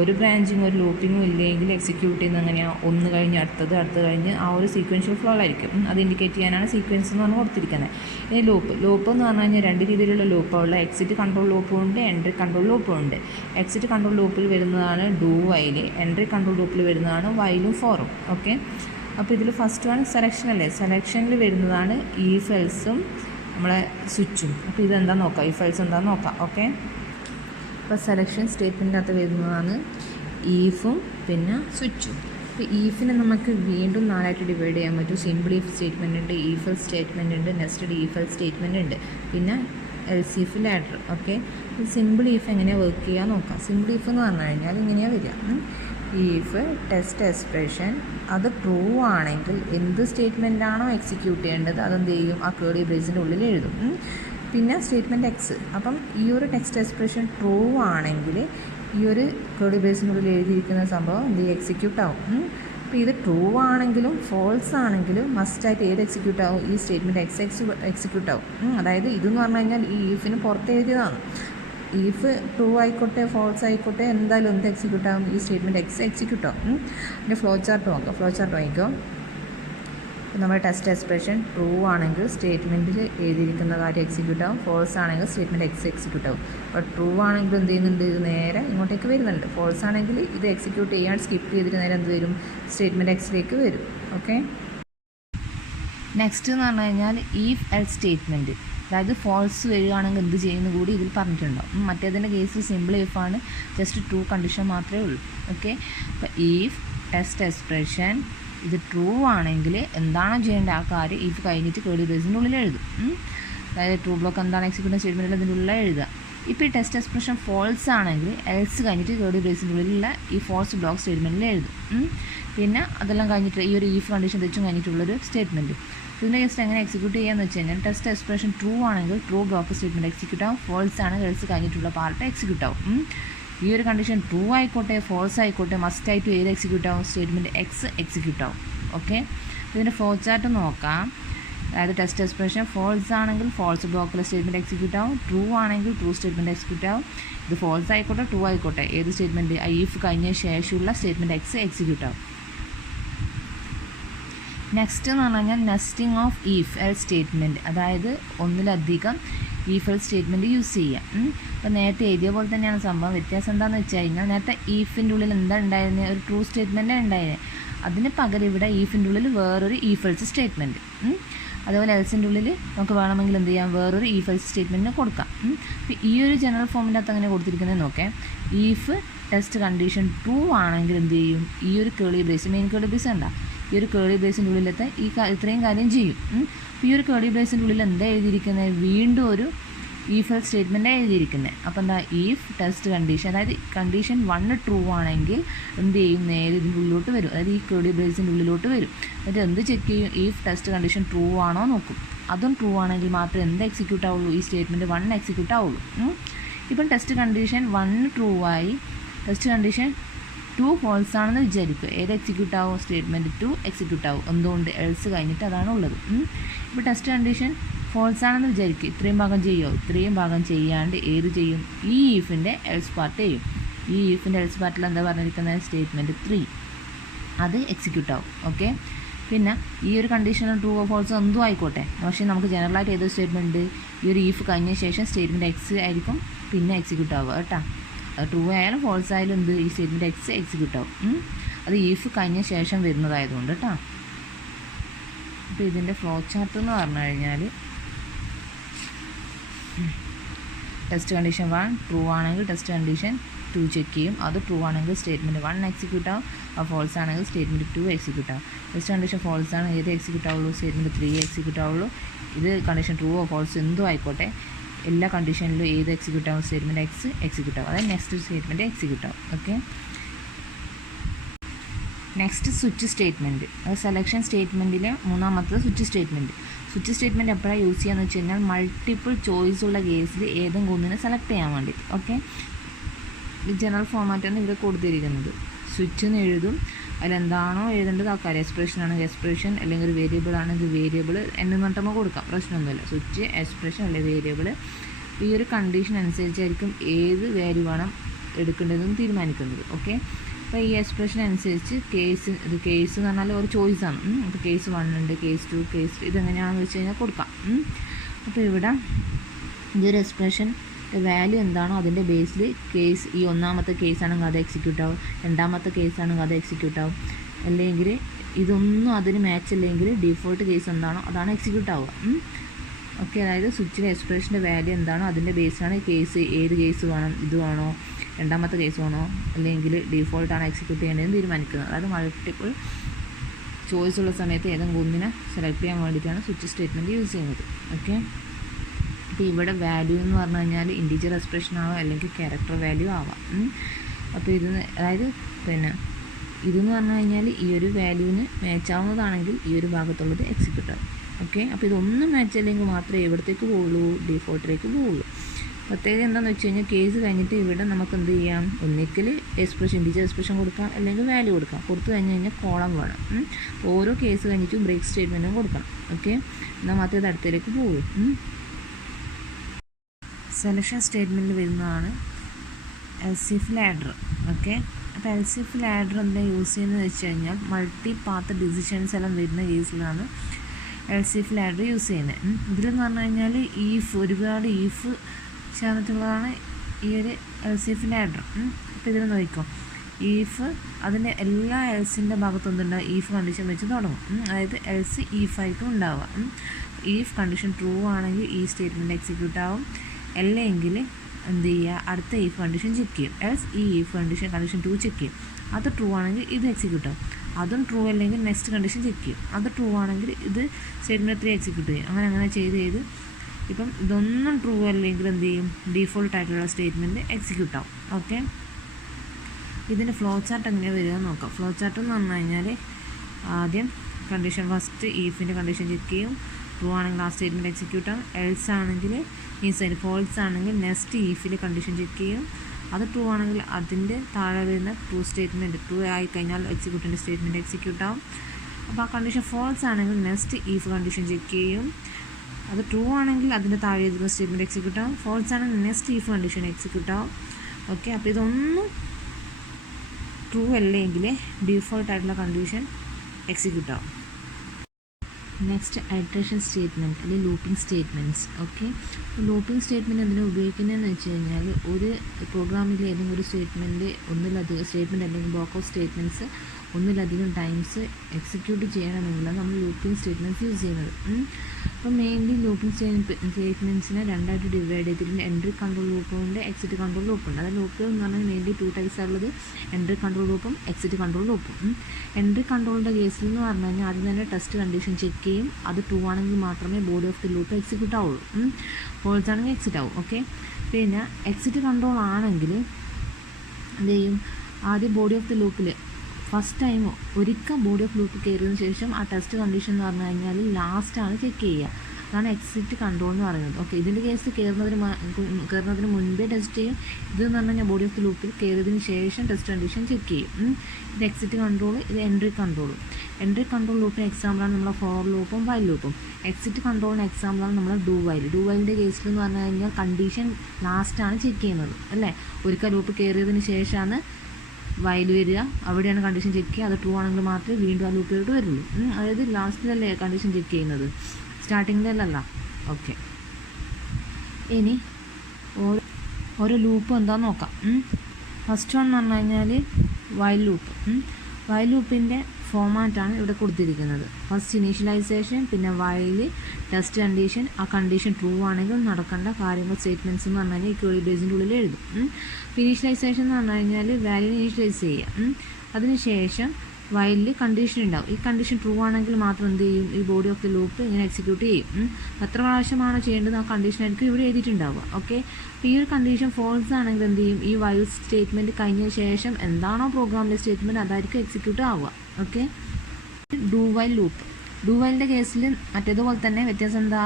ഒരു ബ്രാഞ്ചിങ് ഒരു ലൂപ്പിങ്ങും ഇല്ലെങ്കിൽ എക്സിക്യൂട്ട് ചെയ്യുന്നത് എങ്ങനെയാണ്, ഒന്ന് കഴിഞ്ഞ് അടുത്തത് കഴിഞ്ഞ് ആ ഒരു സീക്വൻഷ്യൽ ഫ്ലോ ആയിരിക്കും. അത് ഇൻഡിക്കേറ്റ് ചെയ്യാനാണ് സീക്വൻസ് എന്ന് പറഞ്ഞ് കൊടുത്തിരിക്കുന്നത്. ഇനി ലൂപ്പ് എന്ന് പറഞ്ഞു കഴിഞ്ഞാൽ 2 രീതിയിലുള്ള ലൂപ്പുള്ള എക്സിറ്റ് കൺട്രോൾ ലൂപ്പും ഉണ്ട്, എൻട്രി കൺട്രോൾ ലൂപ്പും ഉണ്ട്. എക്സിറ്റ് കൺട്രോൾ ലൂപ്പിൽ വരുന്നതാണ് ഡു വൈൽ, എൻട്രി കൺട്രോൾ ലൂപ്പിൽ വരുന്നതാണ് വൈലും ഫോറും. ഓക്കെ, അപ്പോൾ ഇതിൽ ഫസ്റ്റ് വൺ സെലക്ഷൻ അല്ലേ. സെലക്ഷനിൽ വരുന്നതാണ് ഈഫ് എൽസും നമ്മളെ സ്വിച്ചും. അപ്പോൾ ഇതെന്താണെന്ന് നോക്കാം, ഈഫ് എൽസ് എന്താണെന്ന് നോക്കാം. ഓക്കെ, അപ്പോൾ സെലക്ഷൻ സ്റ്റേറ്റ്മെൻറ്റിനകത്ത് വരുന്നതാണ് ഈഫും പിന്നെ സ്വിച്ചും. അപ്പോൾ ഈഫിനെ നമുക്ക് വീണ്ടും 4ആയിട്ട് ഡിവൈഡ് ചെയ്യാൻ പറ്റും. സിമ്പിൾ ഈഫ് സ്റ്റേറ്റ്മെൻറ്റ് ഉണ്ട്, ഈഫ് എൽസ് സ്റ്റേറ്റ്മെൻറ്റ് ഉണ്ട്, നെസ്റ്റഡ് ഈഫ് എൽസ് സ്റ്റേറ്റ്മെൻറ്റ് ഉണ്ട്, പിന്നെ else if ladder. Okay, simple if എങ്ങനെയാണ് വർക്ക് ചെയ്യുക നോക്കാം. സിമ്പിൾ ഈഫ് എന്ന് പറഞ്ഞു കഴിഞ്ഞാൽ ഇങ്ങനെയാണ് വരിക. ഈഫ് ടെസ്റ്റ് എക്സ്പ്രഷൻ അത് ട്രൂ ആണെങ്കിൽ എന്ത് സ്റ്റേറ്റ്മെൻറ്റാണോ എക്സിക്യൂട്ട് ചെയ്യേണ്ടത് അതെന്ത് ചെയ്യും, ആ കേർലി ബ്രേസിൻ്റെ ഉള്ളിൽ എഴുതും. പിന്നെ സ്റ്റേറ്റ്മെൻറ്റ് എക്സ്, അപ്പം ഈ ഒരു ടെക്സ്റ്റ് എക്സ്പ്രഷൻ ട്രൂ ആണെങ്കിൽ ഈ ഒരു കേർലി ബ്രേസിനുള്ളിൽ എഴുതിയിരിക്കുന്ന സംഭവം എന്ത് ചെയ്യും, എക്സിക്യൂട്ട് ആവും. അപ്പോൾ ഇത് ട്രൂ ആണെങ്കിലും ഫോൾസ് ആണെങ്കിലും മസ്റ്റായിട്ട് ഏത് എക്സിക്യൂട്ട് ആവും, ഈ സ്റ്റേറ്റ്മെൻറ്റ് എക്സിക്യൂട്ട് ആവും. അതായത് ഇതെന്ന് പറഞ്ഞു കഴിഞ്ഞാൽ ഈ ഈഫിന് പുറത്ത് എഴുതിയതാണ്. ഈഫ് ട്രൂ ആയിക്കോട്ടെ ഫോൾസ് ആയിക്കോട്ടെ എന്തായാലും എന്ത് എക്സിക്യൂട്ട് ആവും, ഈ സ്റ്റേറ്റ്മെൻറ്റ് എക്സിക്യൂട്ട് ആവും. പിന്നെ ഫ്ലോ ചാർട്ട് നോക്കാം. ഫ്ലോ ചാർട്ട് വായിക്കോ. നമ്മുടെ ടെസ്റ്റ് എക്സ്പ്രഷൻ ട്രൂ ആണെങ്കിൽ സ്റ്റേറ്റ്മെൻറ്റിൽ എഴുതിയിരിക്കുന്ന കാര്യം എക്സിക്യൂട്ട് ആവും, ഫോൾസ് ആണെങ്കിൽ സ്റ്റേറ്റ്മെൻറ്റ് എക്സിക്യൂട്ട് ആവും. അപ്പോൾ ട്രൂ ആണെങ്കിൽ എന്ത് ചെയ്യുന്നുണ്ട്, ഇത് നേരെ ഇങ്ങോട്ടേക്ക് വരുന്നുണ്ട്. ഫോൾസ് ആണെങ്കിൽ ഇത് എക്സിക്യൂട്ട് ചെയ്യാൻ സ്കിപ്പ് ചെയ്തിട്ട് നേരെ എന്ത് വരും, സ്റ്റേറ്റ്മെൻറ്റ് എക്സിലേക്ക് വരും. ഓക്കെ, നെക്സ്റ്റ് എന്ന് പറഞ്ഞു കഴിഞ്ഞാൽ ഈഫ് എൽസ് സ്റ്റേറ്റ്മെൻറ്റ്. അതായത് ഫോൾസ് വരികയാണെങ്കിൽ എന്ത് ചെയ്യുന്ന കൂടി ഇതിൽ പറഞ്ഞിട്ടുണ്ടാവും. മറ്റേതിൻ്റെ കേസിൽ സിമ്പിൾ ഈഫാണ്, ജസ്റ്റ് ട്രൂ കണ്ടീഷൻ മാത്രമേ ഉള്ളൂ. ഓക്കെ, അപ്പോൾ ഈഫ് ടെസ്റ്റ് എക്സ്പ്രഷൻ ഇത് ട്രൂ ആണെങ്കിൽ എന്താണോ ചെയ്യേണ്ടത് ആ കാര്യം ഈഫ് കഴിഞ്ഞിട്ട് കേർലി ബ്രേസിൻ്റെ ഉള്ളിൽ എഴുതും. അതായത് ട്രൂ ബ്ലോക്ക് എന്താണ് എക്സിക്യൂട്ട് സ്റ്റേറ്റ്മെൻറ്റിൽ അതിൻ്റെ ഉള്ളിൽ എഴുതുക. ഇപ്പോൾ ഈ ടെസ്റ്റ് എക്സ്പ്രഷൻ ഫോൾസ് ആണെങ്കിൽ എൽസ് കഴിഞ്ഞിട്ട് കേർലി ബ്രേസിൻ്റെ ഉള്ളിലുള്ള ഈ ഫോൾസ് ബ്ലോക്ക് സ്റ്റേറ്റ്മെൻറ്റിൽ എഴുതും. പിന്നെ അതെല്ലാം കഴിഞ്ഞിട്ട് ഈ ഒരു ഈഫ് കണ്ടീഷൻ തെച്ചും കഴിഞ്ഞിട്ടുള്ളൊരു സ്റ്റേറ്റ്മെൻറ്റ്. ഇതിൻ്റെ ജസ്റ്റ് എങ്ങനെ എക്സിക്യൂട്ട് ചെയ്യാന്ന് വെച്ച് കഴിഞ്ഞാൽ ടെസ്റ്റ് എക്സ്പ്രഷൻ ട്രൂ ആണെങ്കിൽ ട്രൂ ബ്ലോക്ക് സ്റ്റേറ്റ്മെൻറ്റ് എക്സിക്യൂട്ട് ആവും, ഫോൾസ് ആണെങ്കിൽ എൽസ് കഴിഞ്ഞിട്ടുള്ള പാർട്ട് എക്സിക്യൂട്ട് ആവും. ഈ ഒരു കണ്ടീഷൻ ട്രൂ ആയിക്കോട്ടെ ഫോൾസ് ആയിക്കോട്ടെ മസ്റ്റായിട്ട് ഏത് എക്സിക്യൂട്ട് ആവും, സ്റ്റേറ്റ്മെൻറ്റ് എക്സിക്യൂട്ട് ആവും. ഓക്കെ, ഇതിൻ്റെ ഫ്ലോ ചാർട്ട് നോക്കാം. അതായത് ടെസ്റ്റ് എക്സ്പ്രഷൻ ഫോൾസ് ആണെങ്കിൽ ഫോൾസ് ബ്ലോക്കിലെ സ്റ്റേറ്റ്മെൻറ്റ് എക്സിക്യൂട്ട് ആവും, ട്രൂ ആണെങ്കിൽ ട്രൂ സ്റ്റേറ്റ്മെൻറ്റ് എക്സിക്യൂട്ട് ആവും. ഇത് ഫോൾസ് ആയിക്കോട്ടെ ട്രൂ ആയിക്കോട്ടെ ഏത് സ്റ്റേറ്റ്മെൻറ്റ് ഈഫ് കഴിഞ്ഞ ശേഷമുള്ള സ്റ്റേറ്റ്മെൻറ്റ് എക്സിക്യൂട്ട് ആവും. നെക്സ്റ്റ് എന്ന് പറഞ്ഞു കഴിഞ്ഞാൽ nesting of if L statement. അതായത് ഒന്നിലധികം ഈഫ് എൽ സ്റ്റേറ്റ്മെൻറ്റ് യൂസ് ചെയ്യാം. അപ്പോൾ നേരത്തെ എഴുതിയ പോലെ തന്നെയാണ് സംഭവം. വ്യത്യാസം എന്താണെന്ന് വെച്ച് കഴിഞ്ഞാൽ നേരത്തെ ഈഫിൻ്റെ ഉള്ളിൽ എന്താ ഉണ്ടായിരുന്നത്, ഒരു ട്രൂ സ്റ്റേറ്റ്മെൻറ്റ് ഉണ്ടായിരുന്നത്. അതിന് പകരം ഇവിടെ ഈഫിൻ്റെ ഉള്ളിൽ വേറൊരു ഈഫ് എൽസ് സ്റ്റേറ്റ്മെൻറ്റ്, അതുപോലെ എൽസിൻ്റെ ഉള്ളിൽ നമുക്ക് വേണമെങ്കിൽ എന്ത് ചെയ്യാം, വേറൊരു ഈഫ് എൽസ് സ്റ്റേറ്റ്മെൻറ്റിന് കൊടുക്കാം. അപ്പോൾ ഈ ഒരു ജനറൽ ഫോമിൻ്റെ അകത്ത് അങ്ങനെ കൊടുത്തിരിക്കുന്നത് നോക്കാം. ഈഫ് ടെസ്റ്റ് കണ്ടീഷൻ ട്രൂ ആണെങ്കിൽ എന്ത് ചെയ്യും, ഈ ഒരു curly brace, main curly brace ഉണ്ടാ, ഈ ഒരു കേർലി ബ്രേസിൻ്റെ ഉള്ളിലത്തെ ഇത്രയും കാര്യം ചെയ്യും. അപ്പോൾ ഈ ഒരു കേർലി ബ്രേസിൻ്റെ ഉള്ളിൽ എന്താ എഴുതിയിരിക്കുന്നത്, വീണ്ടും ഒരു ഈഫ് എൽസ് സ്റ്റേറ്റ്മെൻറ്റാണ് എഴുതിയിരിക്കുന്നത്. അപ്പോൾ എന്താ, ഈഫ് ടെസ്റ്റ് കണ്ടീഷൻ, അതായത് കണ്ടീഷൻ 1 ട്രൂ ആണെങ്കിൽ എന്ത് ചെയ്യും, നേരെ ഇതിൻ്റെ ഉള്ളിലോട്ട് വരും, അതായത് ഈ കേർലി ബ്രേസിൻ്റെ ഉള്ളിലോട്ട് വരും. എന്നിട്ട് എന്ത് ചെക്ക് ചെയ്യും, ഈഫ് ടെസ്റ്റ് കണ്ടീഷൻ ട്രൂ ആണോ നോക്കും. അതും ട്രൂ ആണെങ്കിൽ മാത്രമേ എന്ത് എക്സിക്യൂട്ട് ആവുള്ളൂ, ഈ സ്റ്റേറ്റ്മെൻറ്റ് 1 എക്സിക്യൂട്ട് ആവുള്ളൂ. ഇപ്പം ടെസ്റ്റ് കണ്ടീഷൻ 1 ട്രൂ ആയി ടെസ്റ്റ് കണ്ടീഷൻ 2 ഫോൾസ് ആണെന്ന് വിചാരിക്കുക. ഏത് എക്സിക്യൂട്ട് ആവും? സ്റ്റേറ്റ്മെൻറ്റ് 2 എക്സിക്യൂട്ട് ആവും. എന്തുകൊണ്ട്? എൽസ് കഴിഞ്ഞിട്ട് അതാണ് ഉള്ളത്. ഇപ്പോൾ ടെസ്റ്റ് കണ്ടീഷൻ ഫോൾസ് ആണെന്ന് വിചാരിക്കുക. ഇത്രയും ഭാഗം ചെയ്യുമോ? ഇത്രയും ഭാഗം ചെയ്യാണ്ട് ഏത് ചെയ്യും? ഈ ഈഫിൻ്റെ എൽസ് പാർട്ട് ചെയ്യും. ഈ ഈഫിൻ്റെ എൽസ് പാർട്ടിൽ എന്താ പറഞ്ഞിരിക്കുന്നത്? സ്റ്റേറ്റ്മെൻറ്റ് 3 അത് എക്സിക്യൂട്ട് ആവും. ഓക്കെ, പിന്നെ ഈ ഒരു കണ്ടീഷണൽ ട്രൂ ഓഫ് ഫോൾസ് എന്തും ആയിക്കോട്ടെ, പക്ഷേ നമുക്ക് ജനറലായിട്ട് ഏതൊരു സ്റ്റേറ്റ്മെൻറ്റ് ഈ ഒരു ഈഫ് കഴിഞ്ഞ ശേഷം സ്റ്റേറ്റ്മെൻറ്റ് എക്സ് ആയിരിക്കും പിന്നെ എക്സിക്യൂട്ട് ആവുക കേട്ടോ. അത് ട്രൂ ആയാലും ഫോൾസ് ആയാലും എന്ത് ഈ സ്റ്റേറ്റ്മെൻറ്റ് എക്സ് എക്സിക്യൂട്ട് ആവും. അത് ഈഫ് കഴിഞ്ഞ ശേഷം വരുന്നതായതുകൊണ്ട് കേട്ടോ. അപ്പോൾ ഇതിൻ്റെ ഫ്ലോ ചാർട്ട് എന്ന് പറഞ്ഞു കഴിഞ്ഞാൽ ടെസ്റ്റ് കണ്ടീഷൻ 1 ട്രൂ ആണെങ്കിൽ ടെസ്റ്റ് കണ്ടീഷൻ 2 ചെക്ക് ചെയ്യും. അത് ട്രൂ ആണെങ്കിൽ സ്റ്റേറ്റ്മെൻറ്റ് 1 എക്സിക്യൂട്ട് ആവും. ആ ഫോൾസ് ആണെങ്കിൽ സ്റ്റേറ്റ്മെൻറ്റ് 2 എക്സിക്യൂട്ട് ആവും. ടെസ്റ്റ് കണ്ടീഷൻ ഫോൾസ് ആണ് ഏത് എക്സിക്യൂട്ട് ആവുള്ളൂ? സ്റ്റേറ്റ്മെൻറ്റ് 3 എക്സിക്യൂട്ട് ആവുള്ളൂ. ഇത് കണ്ടീഷൻ ട്രൂ ഓ ഫോൾസ് എന്തും ആയിക്കോട്ടെ, എല്ലാ കണ്ടീഷനിലും ഏത് എക്സിക്യൂട്ട് ആവും? സ്റ്റേറ്റ്മെൻറ്റ് എക്സ് എക്സിക്യൂട്ട് ആവും. അതായത് നെക്സ്റ്റ് സ്റ്റേറ്റ്മെൻറ്റ് എക്സിക്യൂട്ട് ആവും. Okay, next switch statement. അത് സെലക്ഷൻ സ്റ്റേറ്റ്മെൻറ്റിലെ മൂന്നാമത്തത് സ്വിച്ച് സ്റ്റേറ്റ്മെൻറ്റ്. സ്വിച്ച് സ്റ്റേറ്റ്മെൻറ്റ് എപ്പോഴാണ് യൂസ് ചെയ്യാന്ന് വെച്ച് കഴിഞ്ഞാൽ മൾട്ടിപ്പിൾ ചോയ്സ് ഉള്ള കേസിൽ ഏതെങ്കിലും ഒന്നിനെ സെലക്ട് ചെയ്യാൻ വേണ്ടി. ഓക്കെ, ജനറൽ ഫോമാറ്റാണ് ഇവിടെ കൊടുത്തിരിക്കുന്നത്. സ്വിച്ച് എന്ന് എഴുതും, അതിലെന്താണോ എഴുതേണ്ടത് ആ കാര്യം. എക്സ്പ്രഷൻ ആണെങ്കിൽ എക്സ്പ്രഷൻ, അല്ലെങ്കിൽ ഒരു വേരിയബിൾ ആണെങ്കിൽ വേരിയബിൾ എന്ന് പറഞ്ഞിട്ട് കൊടുക്കാം, പ്രശ്നമൊന്നുമില്ല. സ്വിച്ച്, എക്സ്പ്രഷൻ അല്ലെങ്കിൽ വേരിയബിൾ. ഈ ഒരു കണ്ടീഷൻ അനുസരിച്ചായിരിക്കും ഏത് വാല്യൂ വേണം എടുക്കേണ്ടതെന്ന് തീരുമാനിക്കുന്നത്. ഓക്കെ, അപ്പോൾ ഈ എക്സ്പ്രഷൻ അനുസരിച്ച് കേസ് എന്ന് പറഞ്ഞാൽ ഒരു ചോയ്സാണ്. അപ്പോൾ കേസ് 1 ഉണ്ട്, കേസ് 2, കേസ് 3 ഇതെങ്ങനെയാണെന്ന് വെച്ച് കഴിഞ്ഞാൽ കൊടുക്കാം. അപ്പോൾ ഇവിടെ ഈ ഒരു എക്സ്പ്രഷൻ വാല്യൂ എന്താണോ അതിൻ്റെ ബേസിൽ കേസ് ഈ ഒന്നാമത്തെ കേസാണെങ്കിൽ അത് എക്സിക്യൂട്ട് ആവും, രണ്ടാമത്തെ കേസാണെങ്കിൽ അത് എക്സിക്യൂട്ട് ആവും. അല്ലെങ്കിൽ ഇതൊന്നും അതിന് മാച്ച് അല്ലെങ്കിൽ ഡിഫോൾട്ട് കേസ് എന്താണോ അതാണ് എക്സിക്യൂട്ട് ആവുക. ഓക്കെ, അതായത് സ്വിച്ചിലെ എക്സ്പ്രഷൻ്റെ വാല്യൂ എന്താണോ അതിൻ്റെ ബേസിലാണ് കേസ്, ഏത് കേസ് വേണം, ഇത് വേണോ, രണ്ടാമത്തെ കേസ് വേണോ, അല്ലെങ്കിൽ ഡിഫോൾട്ടാണ് എക്സിക്യൂട്ട് ചെയ്യേണ്ടതെന്ന് തീരുമാനിക്കുന്നത്. അതായത് മൾട്ടിപ്പിൾ ചോയ്സ് ഉള്ള സമയത്ത് ഏതെങ്കിലും ഒന്നിനെ സെലക്ട് ചെയ്യാൻ വേണ്ടിയിട്ടാണ് സ്വിച്ച് സ്റ്റേറ്റ്മെൻറ്റ് യൂസ് ചെയ്യുന്നത്. ഓക്കെ, അപ്പോൾ ഇവിടെ വാല്യൂ എന്ന് പറഞ്ഞു കഴിഞ്ഞാൽ ഇൻറ്റീജർ എക്സ്പ്രഷൻ ആവാം അല്ലെങ്കിൽ ക്യാരക്ടർ വാല്യൂ ആവാം. അപ്പോൾ ഇത് അതായത് പിന്നെ ഇതെന്ന് പറഞ്ഞു കഴിഞ്ഞാൽ ഈ ഒരു വാല്യൂവിന് മാച്ചാവുന്നതാണെങ്കിൽ ഈ ഒരു ഭാഗത്തുള്ളത് എക്സിക്യൂട്ട് ആവും. ഓക്കെ, അപ്പോൾ ഇതൊന്നും മാച്ച് അല്ലെങ്കിൽ മാത്രമേ എവിടത്തേക്ക് പോവുള്ളൂ? ഡിഫോൾട്ടിലേക്ക് പോവുള്ളൂ. പ്രത്യേകം എന്താണെന്ന് വെച്ച് കഴിഞ്ഞാൽ കേസ് കഴിഞ്ഞിട്ട് ഇവിടെ നമുക്ക് എന്ത് ചെയ്യാം? ഒന്നിക്കൽ എക്സ്പ്രഷൻ, ഇൻറ്റീജർ എക്സ്പ്രഷൻ കൊടുക്കാം, അല്ലെങ്കിൽ വാല്യൂ കൊടുക്കാം. കൊടുത്തു കഴിഞ്ഞാൽ കോളം വേണം. ഓരോ കേസ് കഴിഞ്ഞിട്ടും ബ്രേക്ക് സ്റ്റേറ്റ്മെൻറ്റും കൊടുക്കണം. ഓക്കെ, എന്നാൽ മാത്രമേ ഇത് അടുത്തേക്ക് പോവുള്ളൂ. സെലക്ഷൻ സ്റ്റേറ്റ്മെൻറ്റിൽ വരുന്നതാണ് എൽസിഫ് ലാഡർ. ഓക്കെ, അപ്പോൾ എൽസിഫ് ലാഡർ എന്താ യൂസ് ചെയ്യുന്നത് വെച്ച് കഴിഞ്ഞാൽ മൾട്ടി പാത്ത് ഡിസിഷൻസ് എല്ലാം വരുന്ന കേസിലാണ് എൽസിഫ് ലാഡർ യൂസ് ചെയ്യുന്നത്. ഇതിലെന്ന് പറഞ്ഞു കഴിഞ്ഞാൽ ഒരുപാട് ഈഫ് ചേർന്നിട്ടുള്ളതാണ് ഈ ഒരു എൽസിഫ് ലാഡർ. അപ്പോൾ ഇതിൽ നോക്കിക്കോ, ഈഫ് അതിൻ്റെ എല്ലാ എൽസിൻ്റെ ഭാഗത്തൊന്നുണ്ടാവും ഈഫ് കണ്ടീഷൻ വെച്ച് തുടങ്ങും. അതായത് എൽസ് ഈഫായിട്ടും ഉണ്ടാവുക. ഈഫ് കണ്ടീഷൻ ട്രൂ ആണെങ്കിൽ ഈ സ്റ്റേറ്റ്മെൻറ്റ് എക്സിക്യൂട്ട് ആവും, അല്ലെങ്കിൽ എന്ത് ചെയ്യുക? അടുത്ത ഈഫ് കണ്ടീഷൻ ചെക്ക് ചെയ്യും. എൽസ് ഈ ഈഫ് കണ്ടീഷൻ 2 ചെക്ക് ചെയ്യും. അത് ട്രൂ ആണെങ്കിൽ ഇത് എക്സിക്യൂട്ട് ആവും. അതും ട്രൂ അല്ലെങ്കിൽ നെക്സ്റ്റ് കണ്ടീഷൻ ചെക്ക് ചെയ്യും. അത് ട്രൂ ആണെങ്കിൽ ഇത് സ്റ്റേറ്റ്മെൻറ്റ് 3 എക്സിക്യൂട്ട് ചെയ്യും. അങ്ങനെ ചെയ്ത് ഇപ്പം ഇതൊന്നും ട്രൂ അല്ലെങ്കിൽ എന്ത് ചെയ്യും? ഡീഫോൾട്ട് ആയിട്ടുള്ള സ്റ്റേറ്റ്മെൻറ്റ് എക്സിക്യൂട്ട് ആവും. ഓക്കെ, ഇതിൻ്റെ ഫ്ലോ ചാർട്ട് എങ്ങനെയാണ് വരിക എന്ന് നോക്കാം. ഫ്ലോ ചാർട്ട് എന്ന് പറഞ്ഞു കഴിഞ്ഞാൽ ആദ്യം കണ്ടീഷൻ ഫസ്റ്റ് ഈഫിൻ്റെ കണ്ടീഷൻ ചെക്ക് ചെയ്യും. ട്രൂ ആണെങ്കിൽ ആ സ്റ്റേറ്റ്മെൻറ്റ് എക്സിക്യൂട്ട് ആവും. എൽസ് ആണെങ്കിൽ ഫോൾസ് ആണെങ്കിൽ നെക്സ്റ്റ് ഈഫിൻ്റെ കണ്ടീഷൻ ചെക്ക് ചെയ്യും. അത് ട്രൂ ആണെങ്കിൽ അതിൻ്റെ താഴെ വരുന്ന ട്രൂ സ്റ്റേറ്റ്മെൻറ്റ് ട്രൂ ആയി കഴിഞ്ഞാൽ എക്സിക്യൂട്ടിൻ്റെ സ്റ്റേറ്റ്മെൻറ്റ് എക്സിക്യൂട്ട് ആവും. അപ്പോൾ ആ കണ്ടീഷൻ ഫോൾസ് ആണെങ്കിൽ നെക്സ്റ്റ് ഈഫ് കണ്ടീഷൻ ചെക്ക് ചെയ്യും. അത് ട്രൂ ആണെങ്കിൽ അതിൻ്റെ താഴെ എഴുതുന്ന സ്റ്റേറ്റ്മെൻറ്റ് എക്സിക്യൂട്ട് ആവും. ഫോൾസ് ആണെങ്കിൽ നെക്സ്റ്റ് ഈഫ് കണ്ടീഷൻ എക്സിക്യൂട്ട് ആവും. ഓക്കെ, അപ്പോൾ ഇതൊന്നും ട്രൂ അല്ലെങ്കിൽ ഡീഫോൾട്ട് ആയിട്ടുള്ള കണ്ടീഷൻ എക്സിക്യൂട്ട് ആവും. നെക്സ്റ്റ് ഐട്രേഷൻ സ്റ്റേറ്റ്മെൻറ്റ് അല്ലെങ്കിൽ looping statements. Okay, looping statement എന്തിനാണ് ഉപയോഗിക്കുന്നതെന്ന് വെച്ച് കഴിഞ്ഞാൽ ഒരു പ്രോഗ്രാമിൽ ഏതെങ്കിലും ഒരു ഒന്നിലധികം സ്റ്റേറ്റ്മെൻറ്റ് അല്ലെങ്കിൽ ബ്ലോക്ക് ഓഫ് സ്റ്റേറ്റ്മെൻറ്റ്സ് ഒന്നിലധികം ടൈംസ് എക്സിക്യൂട്ട് ചെയ്യണമെങ്കിലാണ് നമ്മൾ ലൂപ്പിംഗ് സ്റ്റേറ്റ്മെൻറ്റ്സ് യൂസ് ചെയ്യുന്നത്. അപ്പോൾ മെയിൻലി ലൂപ്പിംഗ് സ്റ്റേറ്റ്മെൻറ്റ്സിനെ രണ്ടായിട്ട് ഡിവൈഡ് ചെയ്തിട്ടുണ്ട്. എൻട്രി കൺട്രോൾ ലൂപ്പുണ്ട്, എക്സിറ്റ് കൺട്രോൾ ലൂപ്പുണ്ട്. അതായത് ലൂപ്പ് എന്ന് പറഞ്ഞാൽ മെയിൻലി 2 ടൈപ്സ് ഉള്ളത് എൻട്രി കൺട്രോൾ ലൂപ്പും എക്സിറ്റ് കൺട്രോൾ ലൂപ്പും. എൻട്രി കൺട്രോളിൻ്റെ കേസിൽ എന്ന് പറഞ്ഞു കഴിഞ്ഞാൽ ആദ്യം തന്നെ ടെസ്റ്റ് കണ്ടീഷൻ ചെക്ക് ചെയ്യും. അത് ട്രൂ ആണെങ്കിൽ മാത്രമേ body of the loop execute ആവുള്ളൂ. ഫോൾസ് ആണെങ്കിൽ എക്സിറ്റ് ആവും. ഓക്കെ, പിന്നെ എക്സിറ്റ് കൺട്രോൾ ആണെങ്കിൽ എന്ത് ചെയ്യും? ആദ്യം ബോഡി ഓഫ് ദി ലൂപ്പിൽ ഫസ്റ്റ് ടൈം ഒരിക്കൽ ബോഡി ഓഫ് ലൂപ്പ് കയറിയതിന് ശേഷം ആ ടെസ്റ്റ് കണ്ടീഷൻ എന്ന് പറഞ്ഞു കഴിഞ്ഞാൽ ലാസ്റ്റാണ് ചെക്ക് ചെയ്യുക. അതാണ് എക്സിറ്റ് കൺട്രോൾ എന്ന് പറയുന്നത്. ഓക്കെ, ഇതിൻ്റെ കേസ് കയറുന്നതിന് മുൻപേ ടെസ്റ്റ് ചെയ്യും. ഇതെന്ന് പറഞ്ഞു കഴിഞ്ഞാൽ ബോഡി ഓഫ് ദി ലൂപ്പിൽ കയറിയതിന് ശേഷം ടെസ്റ്റ് കണ്ടീഷൻ ചെക്ക് ചെയ്യും. ഇത് എക്സിറ്റ് കൺട്രോൾ, ഇത് എൻട്രി കൺട്രോളും. എൻട്രി കൺട്രോൾ ലൂപ്പിന് എക്സാമ്പിളാണ് നമ്മളെ ഫോർ ലൂപ്പും വൈൽ ലൂപ്പും. എക്സിറ്റ് കൺട്രോളിന് എക്സാമ്പിളാണ് നമ്മൾ ഡു വൈൽ. ഡു വൈലിൻ്റെ കേസിൽ എന്ന് പറഞ്ഞു കഴിഞ്ഞാൽ കണ്ടീഷൻ ലാസ്റ്റാണ് ചെക്ക് ചെയ്യുന്നത് അല്ലേ. ഒരിക്കൽ ലൂപ്പ് കയറിയതിന് ശേഷമാണ് വൈൽ വരിക, അവിടെയാണ് കണ്ടീഷൻ ചെക്ക് ചെയ്യുക. അത് ട്രൂ ആണെങ്കിൽ മാത്രമേ വീണ്ടും ആ ലൂപ്പിലോട്ട് വരുള്ളൂ. അതായത് ലാസ്റ്റിലല്ലേ കണ്ടീഷൻ ചെക്ക് ചെയ്യുന്നത്, സ്റ്റാർട്ടിങ്ങിലല്ല. ഓക്കെ, ഇനി ഓരോ ലൂപ്പും എന്താണെന്ന് നോക്കാം. ഫസ്റ്റ് വൺ എന്ന് പറഞ്ഞു കഴിഞ്ഞാൽ വൈൽ ലൂപ്പ്. വൈൽ ലൂപ്പിൻ്റെ ഫോമാറ്റാണ് ഇവിടെ കൊടുത്തിരിക്കുന്നത്. ഫസ്റ്റ് ഇനീഷ്യലൈസേഷൻ, പിന്നെ വൈൽ, ടെസ്റ്റ് കണ്ടീഷൻ. ആ കണ്ടീഷൻ ട്രൂ ആണെങ്കിൽ നടക്കേണ്ട കാര്യങ്ങൾ സ്റ്റേറ്റ്മെൻറ്റ്സ് എന്ന് പറഞ്ഞു കഴിഞ്ഞാൽ ഈ കേളി ബ്രേസിൻ്റെ ഉള്ളിൽ എഴുതും. ഇനീഷ്യലൈസേഷൻ എന്ന് പറഞ്ഞു കഴിഞ്ഞാൽ വാല്യൂനെ ഇനീഷ്യലൈസ് ചെയ്യുക. അതിനുശേഷം വൈലിൽ കണ്ടീഷൻ ഉണ്ടാവും. ഈ കണ്ടീഷൻ ട്രൂ ആണെങ്കിൽ മാത്രം എന്ത് ചെയ്യും, ഈ ബോഡി ഓഫ് ദി ലൂപ്പ് ഇങ്ങനെ എക്സിക്യൂട്ട് ചെയ്യും. എത്ര പ്രാവശ്യമാണോ ചെയ്യേണ്ടത് ആ കണ്ടീഷനായിരിക്കും ഇവിടെ എഴുതിയിട്ടുണ്ടാവുക. ഓക്കെ, അപ്പോൾ ഈ ഒരു കണ്ടീഷൻ ഫോൾസ് ആണെങ്കിൽ എന്ത് ചെയ്യും, ഈ വൈൽ സ്റ്റേറ്റ്മെൻറ്റ് കഴിഞ്ഞ ശേഷം എന്താണോ പ്രോഗ്രാമിലെ സ്റ്റേറ്റ്മെൻറ്റ് അതായിരിക്കും എക്സിക്യൂട്ട് ആവുക. Okay, do while loop. Do വൈലിൻ്റെ കേസിൽ മറ്റേതുപോലെ തന്നെ വ്യത്യാസം എന്താ,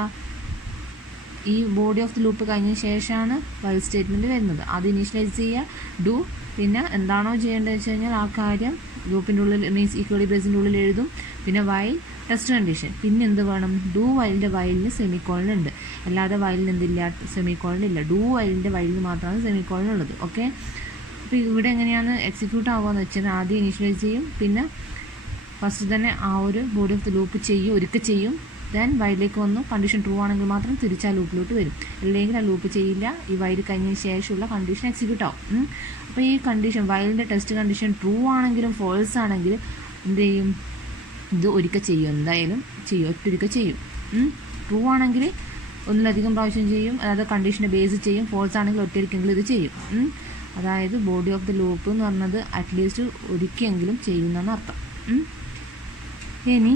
ഈ ബോഡി ഓഫ് ദി ലൂപ്പ് കഴിഞ്ഞ ശേഷമാണ് വൈൽ സ്റ്റേറ്റ്മെൻറ്റ് വരുന്നത്. അത് ഇനീഷ്യലൈസ് ചെയ്യുക, ഡു, പിന്നെ എന്താണോ ചെയ്യേണ്ടത് വെച്ച് കഴിഞ്ഞാൽ ആ കാര്യം ലൂപ്പിൻ്റെ ഉള്ളിൽ മീൻസ് ഈക്വലി ബ്രേസിൻ്റെ ഉള്ളിൽ എഴുതും. പിന്നെ വൈൽ, ടെസ്റ്റ് കണ്ടീഷൻ. പിന്നെ എന്ത് വേണം, ഡു വൈലിൻ്റെ വൈലിന് സെമിക്കോളൻ ഉണ്ട്, അല്ലാതെ വൈലിന് എന്തില്ല, സെമിക്കോളൻ ഇല്ല. ഡു വൈലിൻ്റെ വൈലിന് മാത്രമാണ് സെമിക്കോളൻ ഉള്ളത്. ഓക്കെ, അപ്പോൾ ഇവിടെ എങ്ങനെയാണ് എക്സിക്യൂട്ട് ആവുകയെന്ന് വെച്ചാൽ ആദ്യം ഇനീഷ്യലൈസ് ചെയ്യും, പിന്നെ ഫസ്റ്റ് തന്നെ ആ ഒരു ബോഡി ഓഫ് ദി ലൂപ്പ് ചെയ്യും, ഒരിക്കൽ ചെയ്യും. ദെൻ വൈലിലേക്ക് വന്നു, കണ്ടീഷൻ ട്രൂ ആണെങ്കിൽ മാത്രം തിരിച്ച് ആ ലൂപ്പിലോട്ട് വരും, അല്ലെങ്കിൽ ആ ലൂപ്പ് ചെയ്യില്ല. ഈ വൈൽ കഴിഞ്ഞതിന് ശേഷമുള്ള കണ്ടീഷൻ എക്സിക്യൂട്ട് ആവും. അപ്പോൾ ഈ കണ്ടീഷൻ വൈലിൻ്റെ ടെസ്റ്റ് കണ്ടീഷൻ ട്രൂ ആണെങ്കിലും ഫോൾസ് ആണെങ്കിലും എന്ത് ചെയ്യും, ഇത് ഒരിക്കൽ ചെയ്യും, എന്തായാലും ചെയ്യും, ഒറ്റൊരിക്കൽ ചെയ്യും. ട്രൂ ആണെങ്കിൽ ഒന്നിലധികം പ്രാവശ്യം ചെയ്യും, അതായത് കണ്ടീഷൻ്റെ ബേസ് ചെയ്യും. ഫോൾസ് ആണെങ്കിൽ ഒറ്റയ്ക്കെങ്കിലും ഇത് ചെയ്യും. അതായത് ബോഡി ഓഫ് ദി ലൂപ്പ് എന്ന് പറഞ്ഞത് അറ്റ്ലീസ്റ്റ് ഒരിക്കലെങ്കിലും ചെയ്യുന്നതെന്ന് അർത്ഥം. ഇനി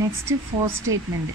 നെക്സ്റ്റ് ഫോർ സ്റ്റേറ്റ്മെൻറ്റ്.